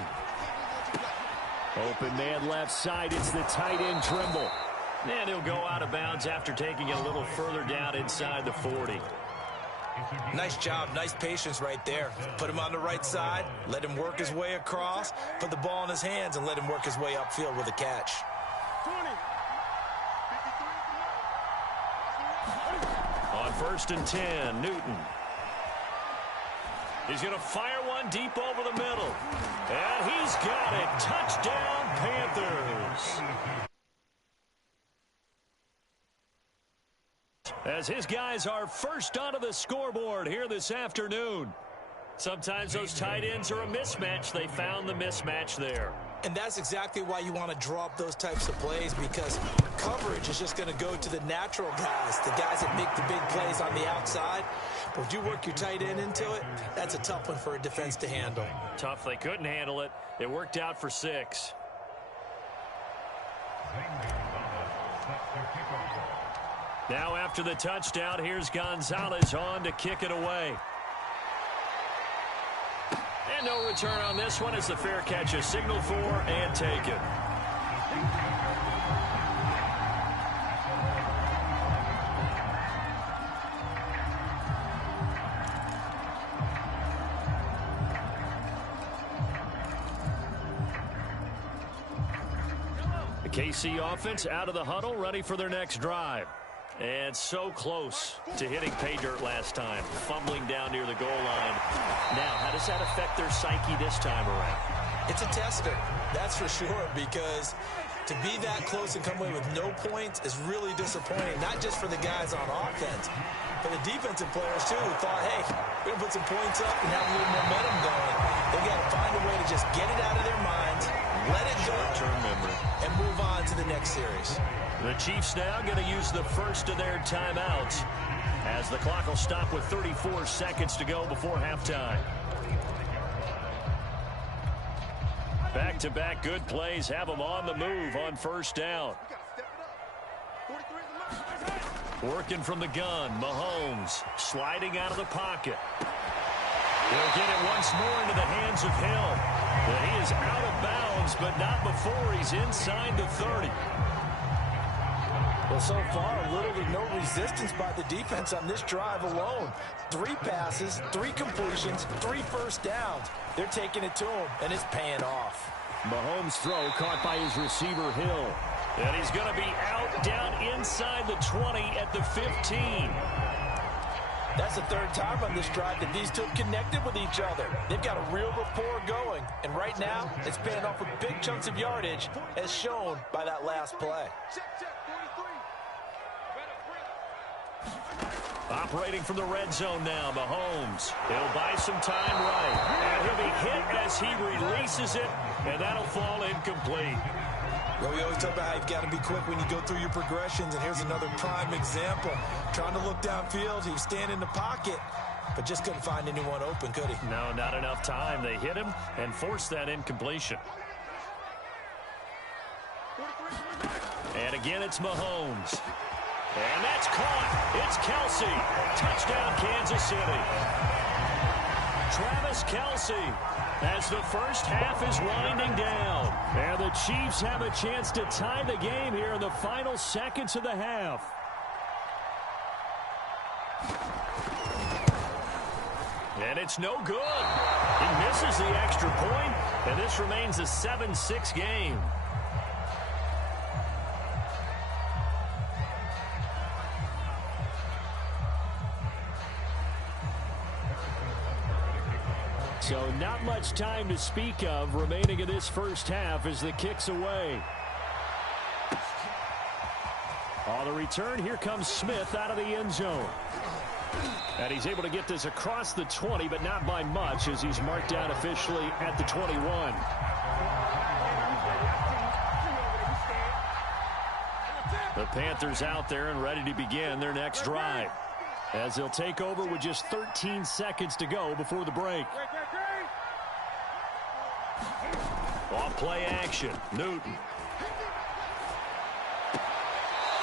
Open man left side. It's the tight end Trimble. And he'll go out of bounds after taking it a little further down inside the 40. Nice job. Nice patience right there. Put him on the right side. Let him work his way across. Put the ball in his hands and let him work his way upfield with a catch. On 1st and 10, Newton. He's going to fire one deep over the middle. And he's got it. Touchdown, Panthers. As his guys are first onto the scoreboard here this afternoon. Sometimes those tight ends are a mismatch. They found the mismatch there. And that's exactly why you want to draw up those types of plays, because coverage is just going to go to the natural guys, the guys that make the big plays on the outside. But if you work your tight end into it, that's a tough one for a defense to handle. Tough. They couldn't handle it. It worked out for 6. Now after the touchdown, here's Gonzalez on to kick it away. And no return on this one as the fair catch is signaled for and taken. The KC offense out of the huddle, ready for their next drive. And so close to hitting pay dirt last time, fumbling down near the goal line. Now, how does that affect their psyche this time around? It's a tester, that's for sure, because to be that close and come away with no points is really disappointing, not just for the guys on offense, but the defensive players, too, who thought, hey, we're going to put some points up and have a little momentum going. They've got to find a way to just get it out of their minds, let it go, long-term memory. And move on to the next series. The Chiefs now going to use the first of their timeouts as the clock will stop with 34 seconds to go before halftime. Back-to-back good plays have them on the move on first down. Working from the gun, Mahomes sliding out of the pocket. He'll get it once more into the hands of Hill. But he is out of bounds, but not before he's inside the 30. Well, so far, little to no resistance by the defense on this drive alone. 3 passes, 3 completions, 3 first downs. They're taking it to him, and it's paying off. Mahomes' throw caught by his receiver, Hill. And he's going to be out down inside the 20 at the 15. That's the 3rd time on this drive that these two have connected with each other. They've got a real rapport going. And right now, it's paying off with big chunks of yardage, as shown by that last play. Operating from the red zone now, Mahomes. He'll buy some time right. And he'll be hit as he releases it, and that'll fall incomplete. Well, we always talk about how you've got to be quick when you go through your progressions, and here's another prime example. Trying to look downfield, he was standing in the pocket, but just couldn't find anyone open, could he? No, not enough time. They hit him and forced that incompletion. And again, it's Mahomes. And that's caught. It's Kelsey. Touchdown, Kansas City. Travis Kelsey as the first half is winding down. And the Chiefs have a chance to tie the game here in the final seconds of the half. And it's no good. He misses the extra point, and this remains a 7-6 game. So not much time to speak of remaining in this first half as the kick's away. On the return, here comes Smith out of the end zone. And he's able to get this across the 20, but not by much as he's marked down officially at the 21. The Panthers out there and ready to begin their next drive, as they'll take over with just 13 seconds to go before the break. Off play action, Newton.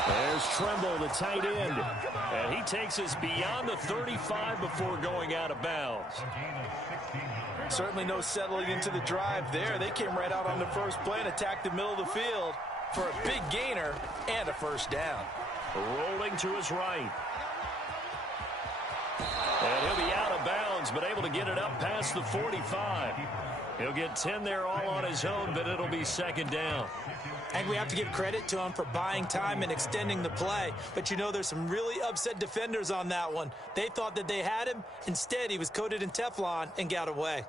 There's Tremble, the tight end. And he takes us beyond the 35 before going out of bounds. Certainly no settling into the drive there. They came right out on the first play and attacked the middle of the field for a big gainer and a first down. Rolling to his right. And he'll be out of bounds, but able to get it up past the 45. He'll get 10 there all on his own, but it'll be second down. And we have to give credit to him for buying time and extending the play. But you know, there's some really upset defenders on that one. They thought that they had him. Instead, he was coated in Teflon and got away.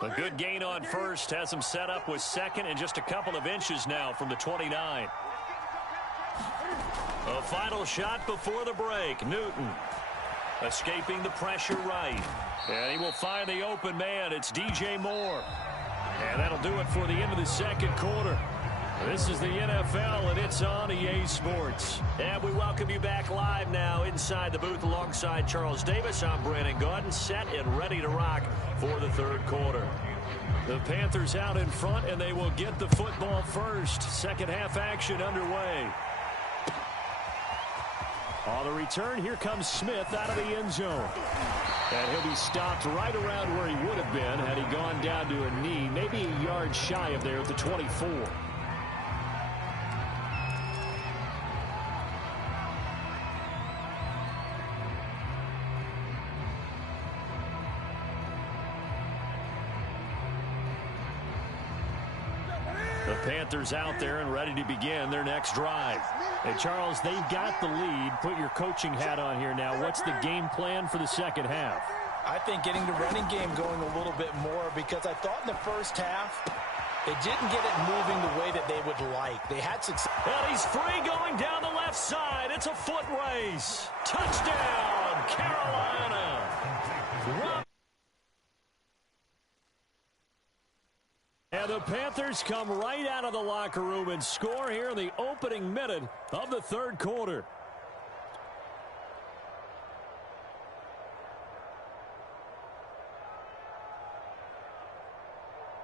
A good gain on first has him set up with second and just a couple of inches now from the 29. A final shot before the break. Newton escaping the pressure right. And he will find the open man. It's DJ Moore. And that'll do it for the end of the second quarter. This is the NFL, and it's on EA Sports. And we welcome you back live now inside the booth alongside Charles Davis. I'm Brandon Gaudin, set and ready to rock for the third quarter. The Panthers out in front, and they will get the football first. Second half action underway. On the return, here comes Smith out of the end zone. And he'll be stopped right around where he would have been had he gone down to a knee, maybe a yard shy of there at the 24. The Panthers out there and ready to begin their next drive. Hey, Charles, they've got the lead. Put your coaching hat on here now. What's the game plan for the second half? I think getting the running game going a little bit more, because I thought in the first half they didn't get it moving the way that they would like. They had success. And he's free going down the left side. It's a foot race. Touchdown, Carolina. And the Panthers come right out of the locker room and score here in the opening minute of the third quarter.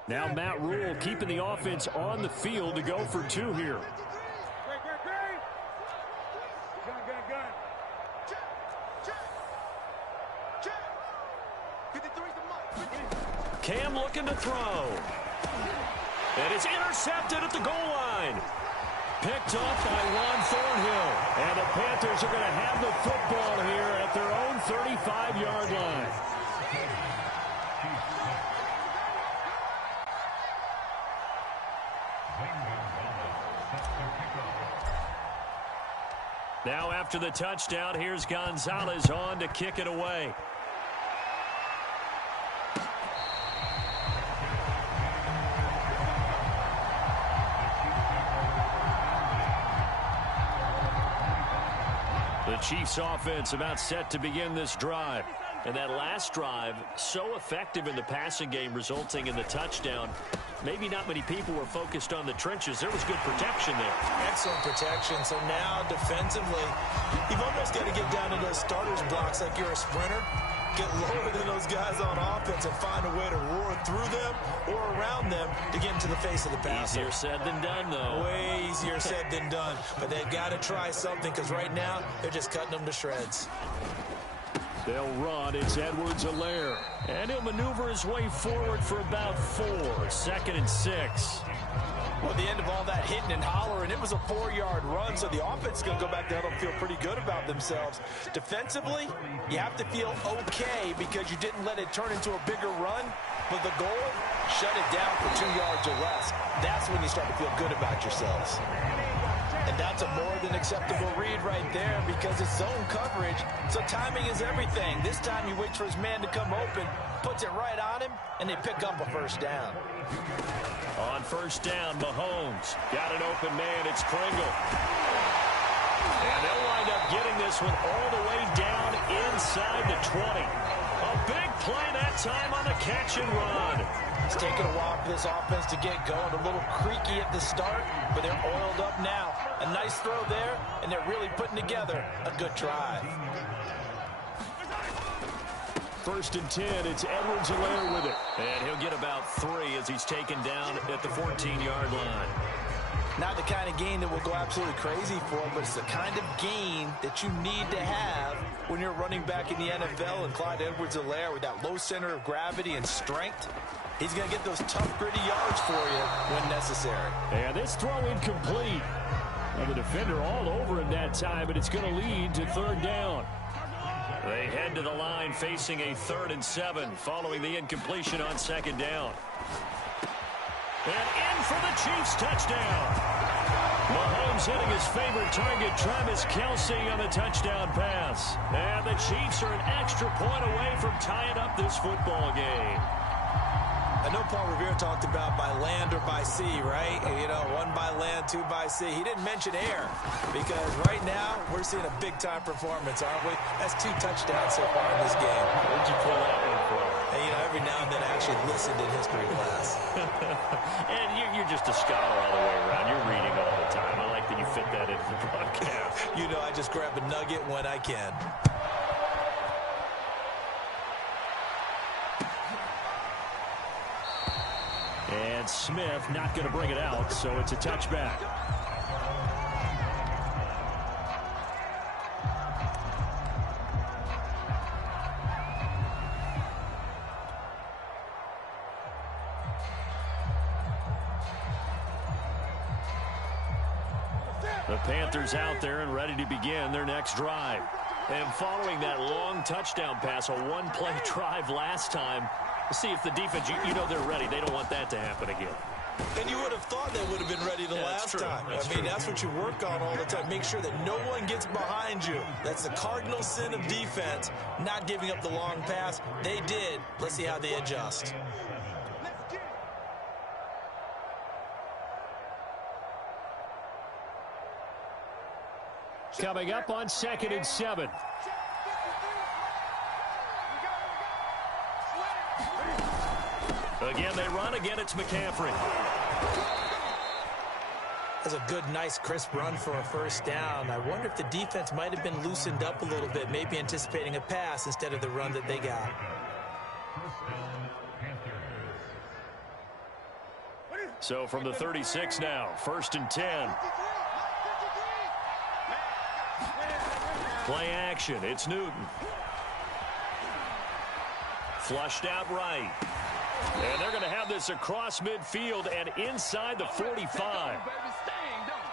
Now Matt Rule keeping the offense on the field to go for two here. Cam looking to throw. And it's intercepted at the goal line. Picked up by Juan Thornhill. And the Panthers are going to have the football here at their own 35-yard line. Now after the touchdown, here's Gonzalez on to kick it away. The Chiefs offense about set to begin this drive. And that last drive, so effective in the passing game, resulting in the touchdown. Maybe not many people were focused on the trenches. There was good protection there. Excellent protection. So now defensively, you've almost got to get down to those starters blocks like you're a sprinter. Get lower than those guys on offense and find a way to roar through them or around them to get into the face of the passer. Easier said than done, though. Way easier said than done. But they've got to try something because right now they're just cutting them to shreds. They'll run. It's Edwards-Helaire. And he'll maneuver his way forward for about 4. 2nd and 6. Well, at the end of all that hitting and hollering, it was a 4-yard run, so the offense is going to go back there and feel pretty good about themselves. Defensively, you have to feel okay because you didn't let it turn into a bigger run, but the goal, shut it down for 2 yards or less. That's when you start to feel good about yourselves. And that's a more than acceptable read right there because it's zone coverage, so timing is everything. This time he waits for his man to come open, puts it right on him, and they pick up a first down. On first down, Mahomes got an open man. It's Kringle. And they'll wind up getting this one all the way down inside the 20. A big play that time on the catch and run. It's taken a while for this offense to get going. A little creaky at the start, but they're oiled up now. A nice throw there, and they're really putting together a good drive. 1st and 10, it's Edwards-Helaire with it. And he'll get about 3 as he's taken down at the 14-yard line. Not the kind of gain that will go absolutely crazy for, but it's the kind of gain that you need to have when you're running back in the NFL. And Clyde Edwards-Helaire with that low center of gravity and strength, he's going to get those tough, gritty yards for you when necessary. And this throw incomplete. Well, the defender all over him that time, but it's going to lead to 3rd down. They head to the line facing a 3rd and 7 following the incompletion on 2nd down. And in for the Chiefs touchdown. Mahomes hitting his favorite target, Travis Kelce, on the touchdown pass. And the Chiefs are an extra point away from tying up this football game. I know Paul Revere talked about by land or by sea, right? You know, 1 by land, 2 by sea. He didn't mention air because right now we're seeing a big-time performance, aren't we? That's 2 touchdowns so far in this game. Where'd you pull that one from? And, you know, every now and then I actually listened in history class. And you're just a scholar all the way around. You're reading all the time. I like that you fit that into the broadcast. You know, I just grab a nugget when I can. And Smith not going to bring it out, so it's a touchback. The Panthers out there and ready to begin their next drive. And following that long touchdown pass, a 1-play drive last time, we'll see if the defense, you know they're ready. They don't want that to happen again. And you would have thought they would have been ready the last time. I mean, that's what you work on all the time. Make sure that no one gets behind you. That's the cardinal sin of defense, not giving up the long pass. They did. Let's see how they adjust. Coming up on 2nd and 7. Again, they run. Again, it's McCaffrey. That's a good, nice, crisp run for a first down. I wonder if the defense might have been loosened up a little bit, maybe anticipating a pass instead of the run that they got. So from the 36 now, 1st and 10. Play action. It's Newton. Flushed out right. And they're going to have this across midfield and inside the 45.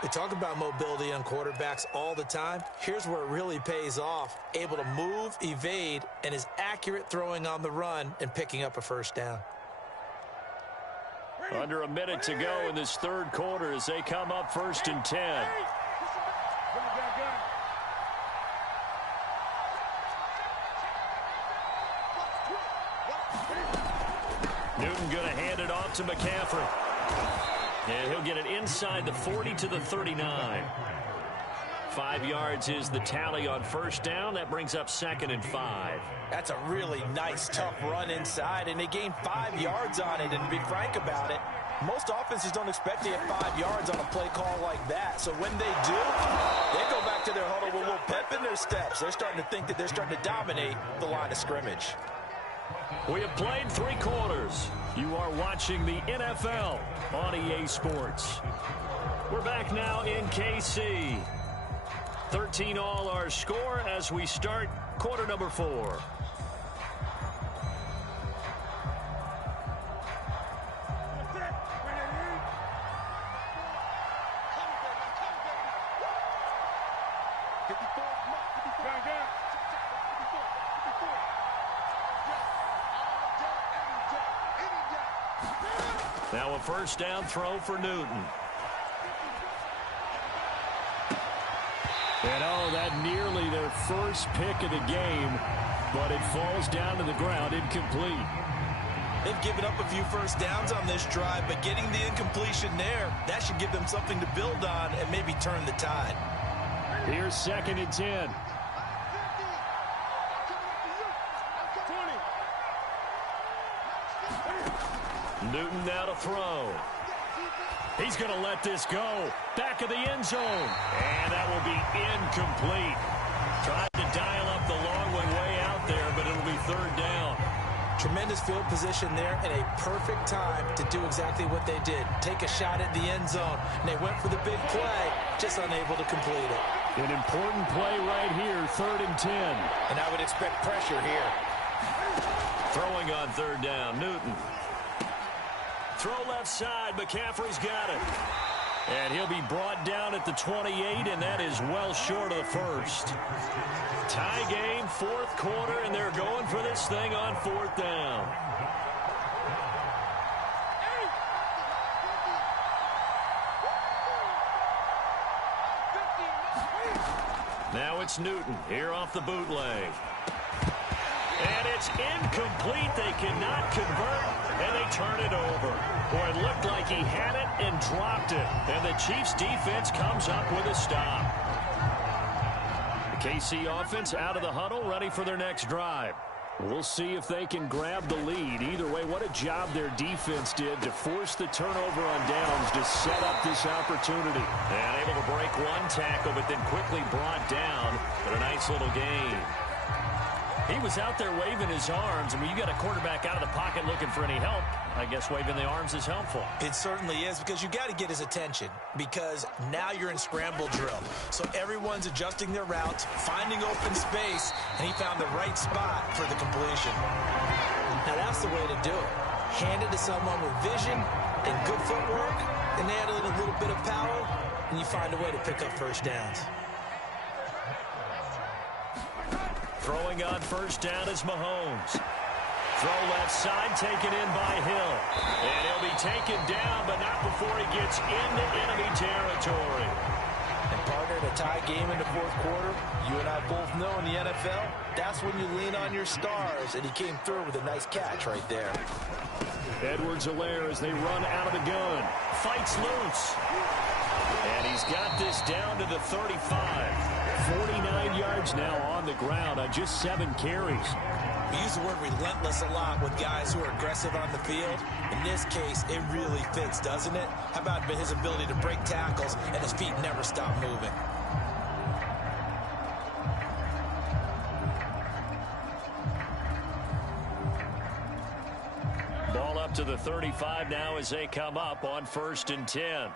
They talk about mobility on quarterbacks all the time. Here's where it really pays off. Able to move, evade, and is accurate throwing on the run and picking up a first down. Under a minute to go in this third quarter as they come up 1st and 10. Newton going to hand it off to McCaffrey. And he'll get it inside the 40 to the 39. 5 yards is the tally on first down. That brings up 2nd and 5. That's a really nice, tough run inside, and they gained 5 yards on it. And to be frank about it, most offenses don't expect to get 5 yards on a play call like that. So when they do, they go back to their huddle with a little pep in their steps. They're starting to think that they're starting to dominate the line of scrimmage. We have played 3 quarters. You are watching the NFL on EA Sports. We're back now in KC. 13 all our score as we start quarter number 4. Now a first down throw for Newton. And that nearly their first pick of the game, but it falls down to the ground incomplete. They've given up a few first downs on this drive, but getting the incompletion there, that should give them something to build on and maybe turn the tide. Here's 2nd and 10. Newton now to throw. He's going to let this go. Back of the end zone. And that will be incomplete. Tried to dial up the long one way out there, but it'll be 3rd down. Tremendous field position there and a perfect time to do exactly what they did. Take a shot at the end zone. And they went for the big play, just unable to complete it. An important play right here, 3rd and 10. And I would expect pressure here. Throwing on 3rd down, Newton. Throw left side. McCaffrey's got it. And he'll be brought down at the 28, and that is well short of the first. Tie game, 4th quarter, and they're going for this thing on 4th down. Now it's Newton here off the bootleg. And it's incomplete. They cannot convert, and they turn it over. Boy, it looked like he had it and dropped it. And the Chiefs' defense comes up with a stop. The KC offense out of the huddle, ready for their next drive. We'll see if they can grab the lead. Either way, what a job their defense did to force the turnover on downs to set up this opportunity. And able to break one tackle, but then quickly brought down. But a nice little gain. He was out there waving his arms. I mean, you got a quarterback out of the pocket looking for any help. I guess waving the arms is helpful. It certainly is, because you got to get his attention, because now you're in scramble drill. So everyone's adjusting their routes, finding open space, and he found the right spot for the completion. Now that's the way to do it. Hand it to someone with vision and good footwork, and add a little bit of power, and you find a way to pick up first downs. Throwing on first down is Mahomes. Throw left side, taken in by Hill. And he'll be taken down, but not before he gets into enemy territory. And partner, in a tie game in the 4th quarter, you and I both know in the NFL, that's when you lean on your stars, and he came through with a nice catch right there. Edwards-Helaire as they run out of the gun. Fights loose. And he's got this down to the 35. 49 yards yards now on the ground on just 7 carries. We use the word relentless a lot with guys who are aggressive on the field. In this case, it really fits, doesn't it? How about his ability to break tackles and his feet never stop moving? Ball up to the 35 now as they come up on 1st and 10.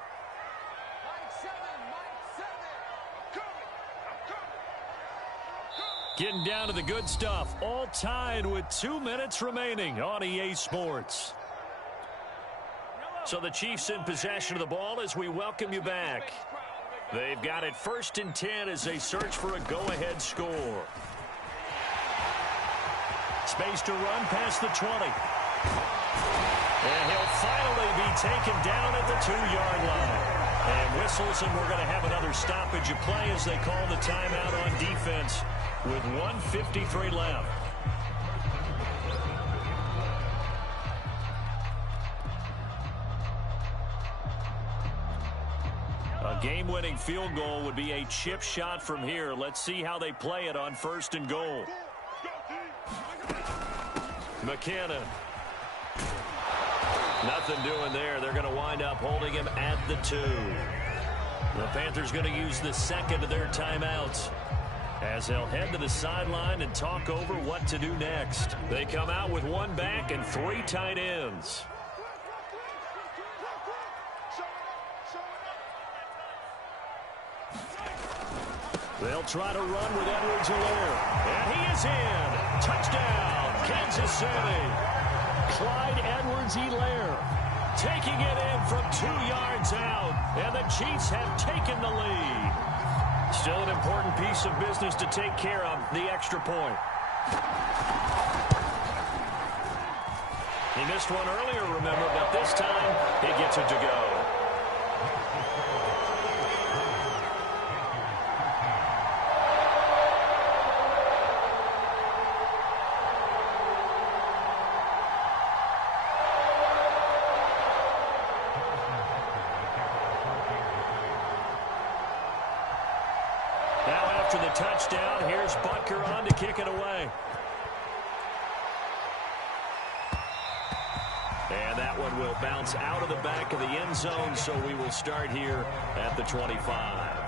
Getting down to the good stuff. All tied with 2 minutes remaining on EA Sports. So the Chiefs in possession of the ball as we welcome you back. They've got it 1st and 10 as they search for a go-ahead score. Space to run past the 20. And he'll finally be taken down at the 2-yard line. And whistles, and we're going to have another stoppage of play as they call the timeout on defense with 1:53 left. A game-winning field goal would be a chip shot from here. Let's see how they play it on 1st and goal. McKinnon. Nothing doing there. They're going to wind up holding him at the 2. The Panthers going to use the second of their timeouts as they'll head to the sideline and talk over what to do next. They come out with 1 back and 3 tight ends. They'll try to run with Edwards-Helaire. And he is in. Touchdown, Kansas City. Clyde Edwards-Helaire taking it in from 2 yards out. And the Chiefs have taken the lead. Still an important piece of business to take care of, the extra point. He missed one earlier, remember, but this time he gets it to go. After the touchdown, here's Butker on to kick it away. And that one will bounce out of the back of the end zone, so we will start here at the 25.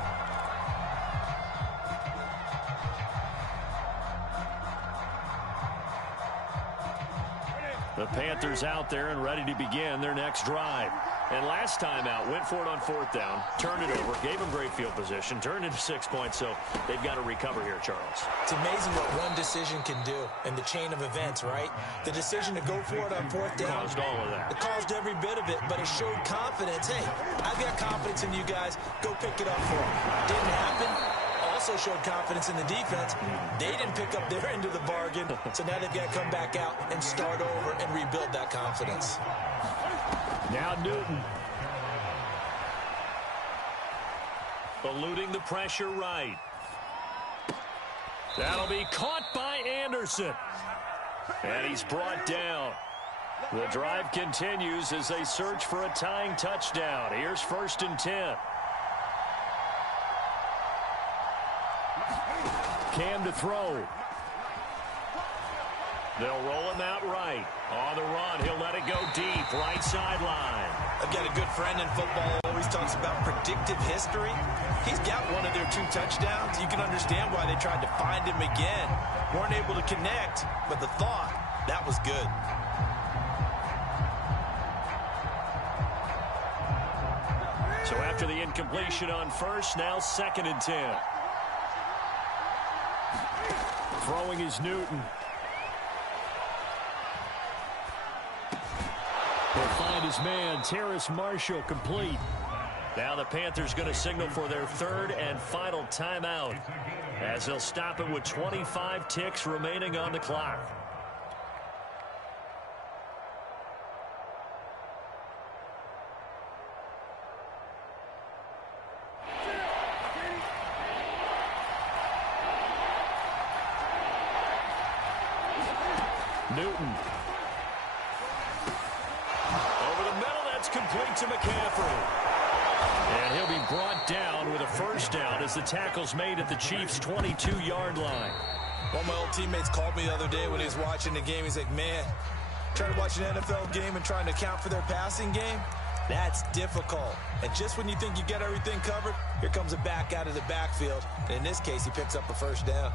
The Panthers out there and ready to begin their next drive. And last time out, went for it on 4th down, turned it over, gave them great field position, turned into 6 points, so they've got to recover here, Charles. It's amazing what one decision can do in the chain of events, right? The decision to go for it on 4th down. Caused all of that. It caused every bit of it, but it showed confidence. Hey, I've got confidence in you guys. Go pick it up for them. Didn't happen. Also showed confidence in the defense. They didn't pick up their end of the bargain, so now they've got to come back out and start over and rebuild that confidence. Now Newton. Eluding the pressure right. That'll be caught by Anderson. And he's brought down. The drive continues as they search for a tying touchdown. Here's 1st and 10. Cam to throw. They'll roll him out right. On the run, he'll let it go deep, right sideline. I've got a good friend in football who always talks about predictive history. He's got one of their 2 touchdowns. You can understand why they tried to find him again. Weren't able to connect, but the thought, that was good. So after the incompletion on 1st, now 2nd and 10. Throwing is Newton. He'll find his man, Terrace Marshall, complete. Now the Panthers going to signal for their 3rd and final timeout as they'll stop it with 25 ticks remaining on the clock. Newton. Over the middle, that's complete to McCaffrey. And he'll be brought down with a first down as the tackle's made at the Chiefs' 22-yard line. One of my old teammates called me the other day when he was watching the game. He's like, man, trying to watch an NFL game and trying to account for their passing game, that's difficult. And just when you think you get everything covered, here comes a back out of the backfield. And in this case, he picks up a first down.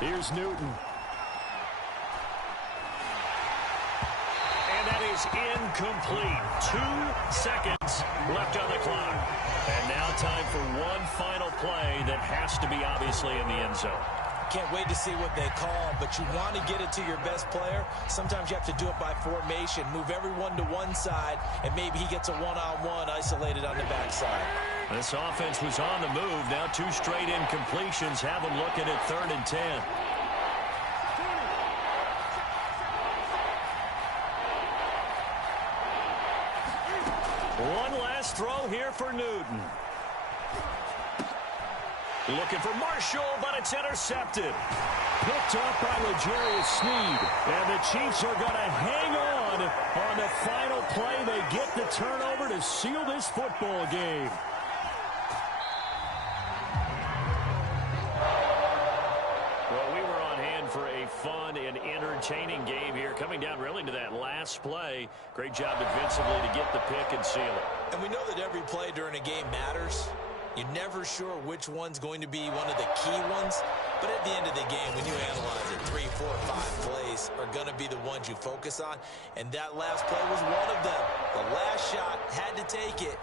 Here's Newton. And that is incomplete. 2 seconds left on the clock. And now time for one final play that has to be obviously in the end zone. Can't wait to see what they call, but you want to get it to your best player. Sometimes you have to do it by formation, move everyone to one side, and maybe he gets a one-on-one isolated on the backside. This offense was on the move. Now 2 straight incompletions have them looking at 3rd and 10. One last throw here for Newton. Looking for Marshall, but it's intercepted. Picked up by L'Jarius Sneed. And the Chiefs are going to hang on the final play. They get the turnover to seal this football game. Well, we were on hand for a fun and entertaining game here. Coming down really to that last play. Great job defensively to get the pick and seal it. And we know that every play during a game matters. You're never sure which one's going to be one of the key ones. But at the end of the game, when you analyze it, 3, 4, 5 plays are going to be the ones you focus on. And that last play was one of them. The last shot had to take it.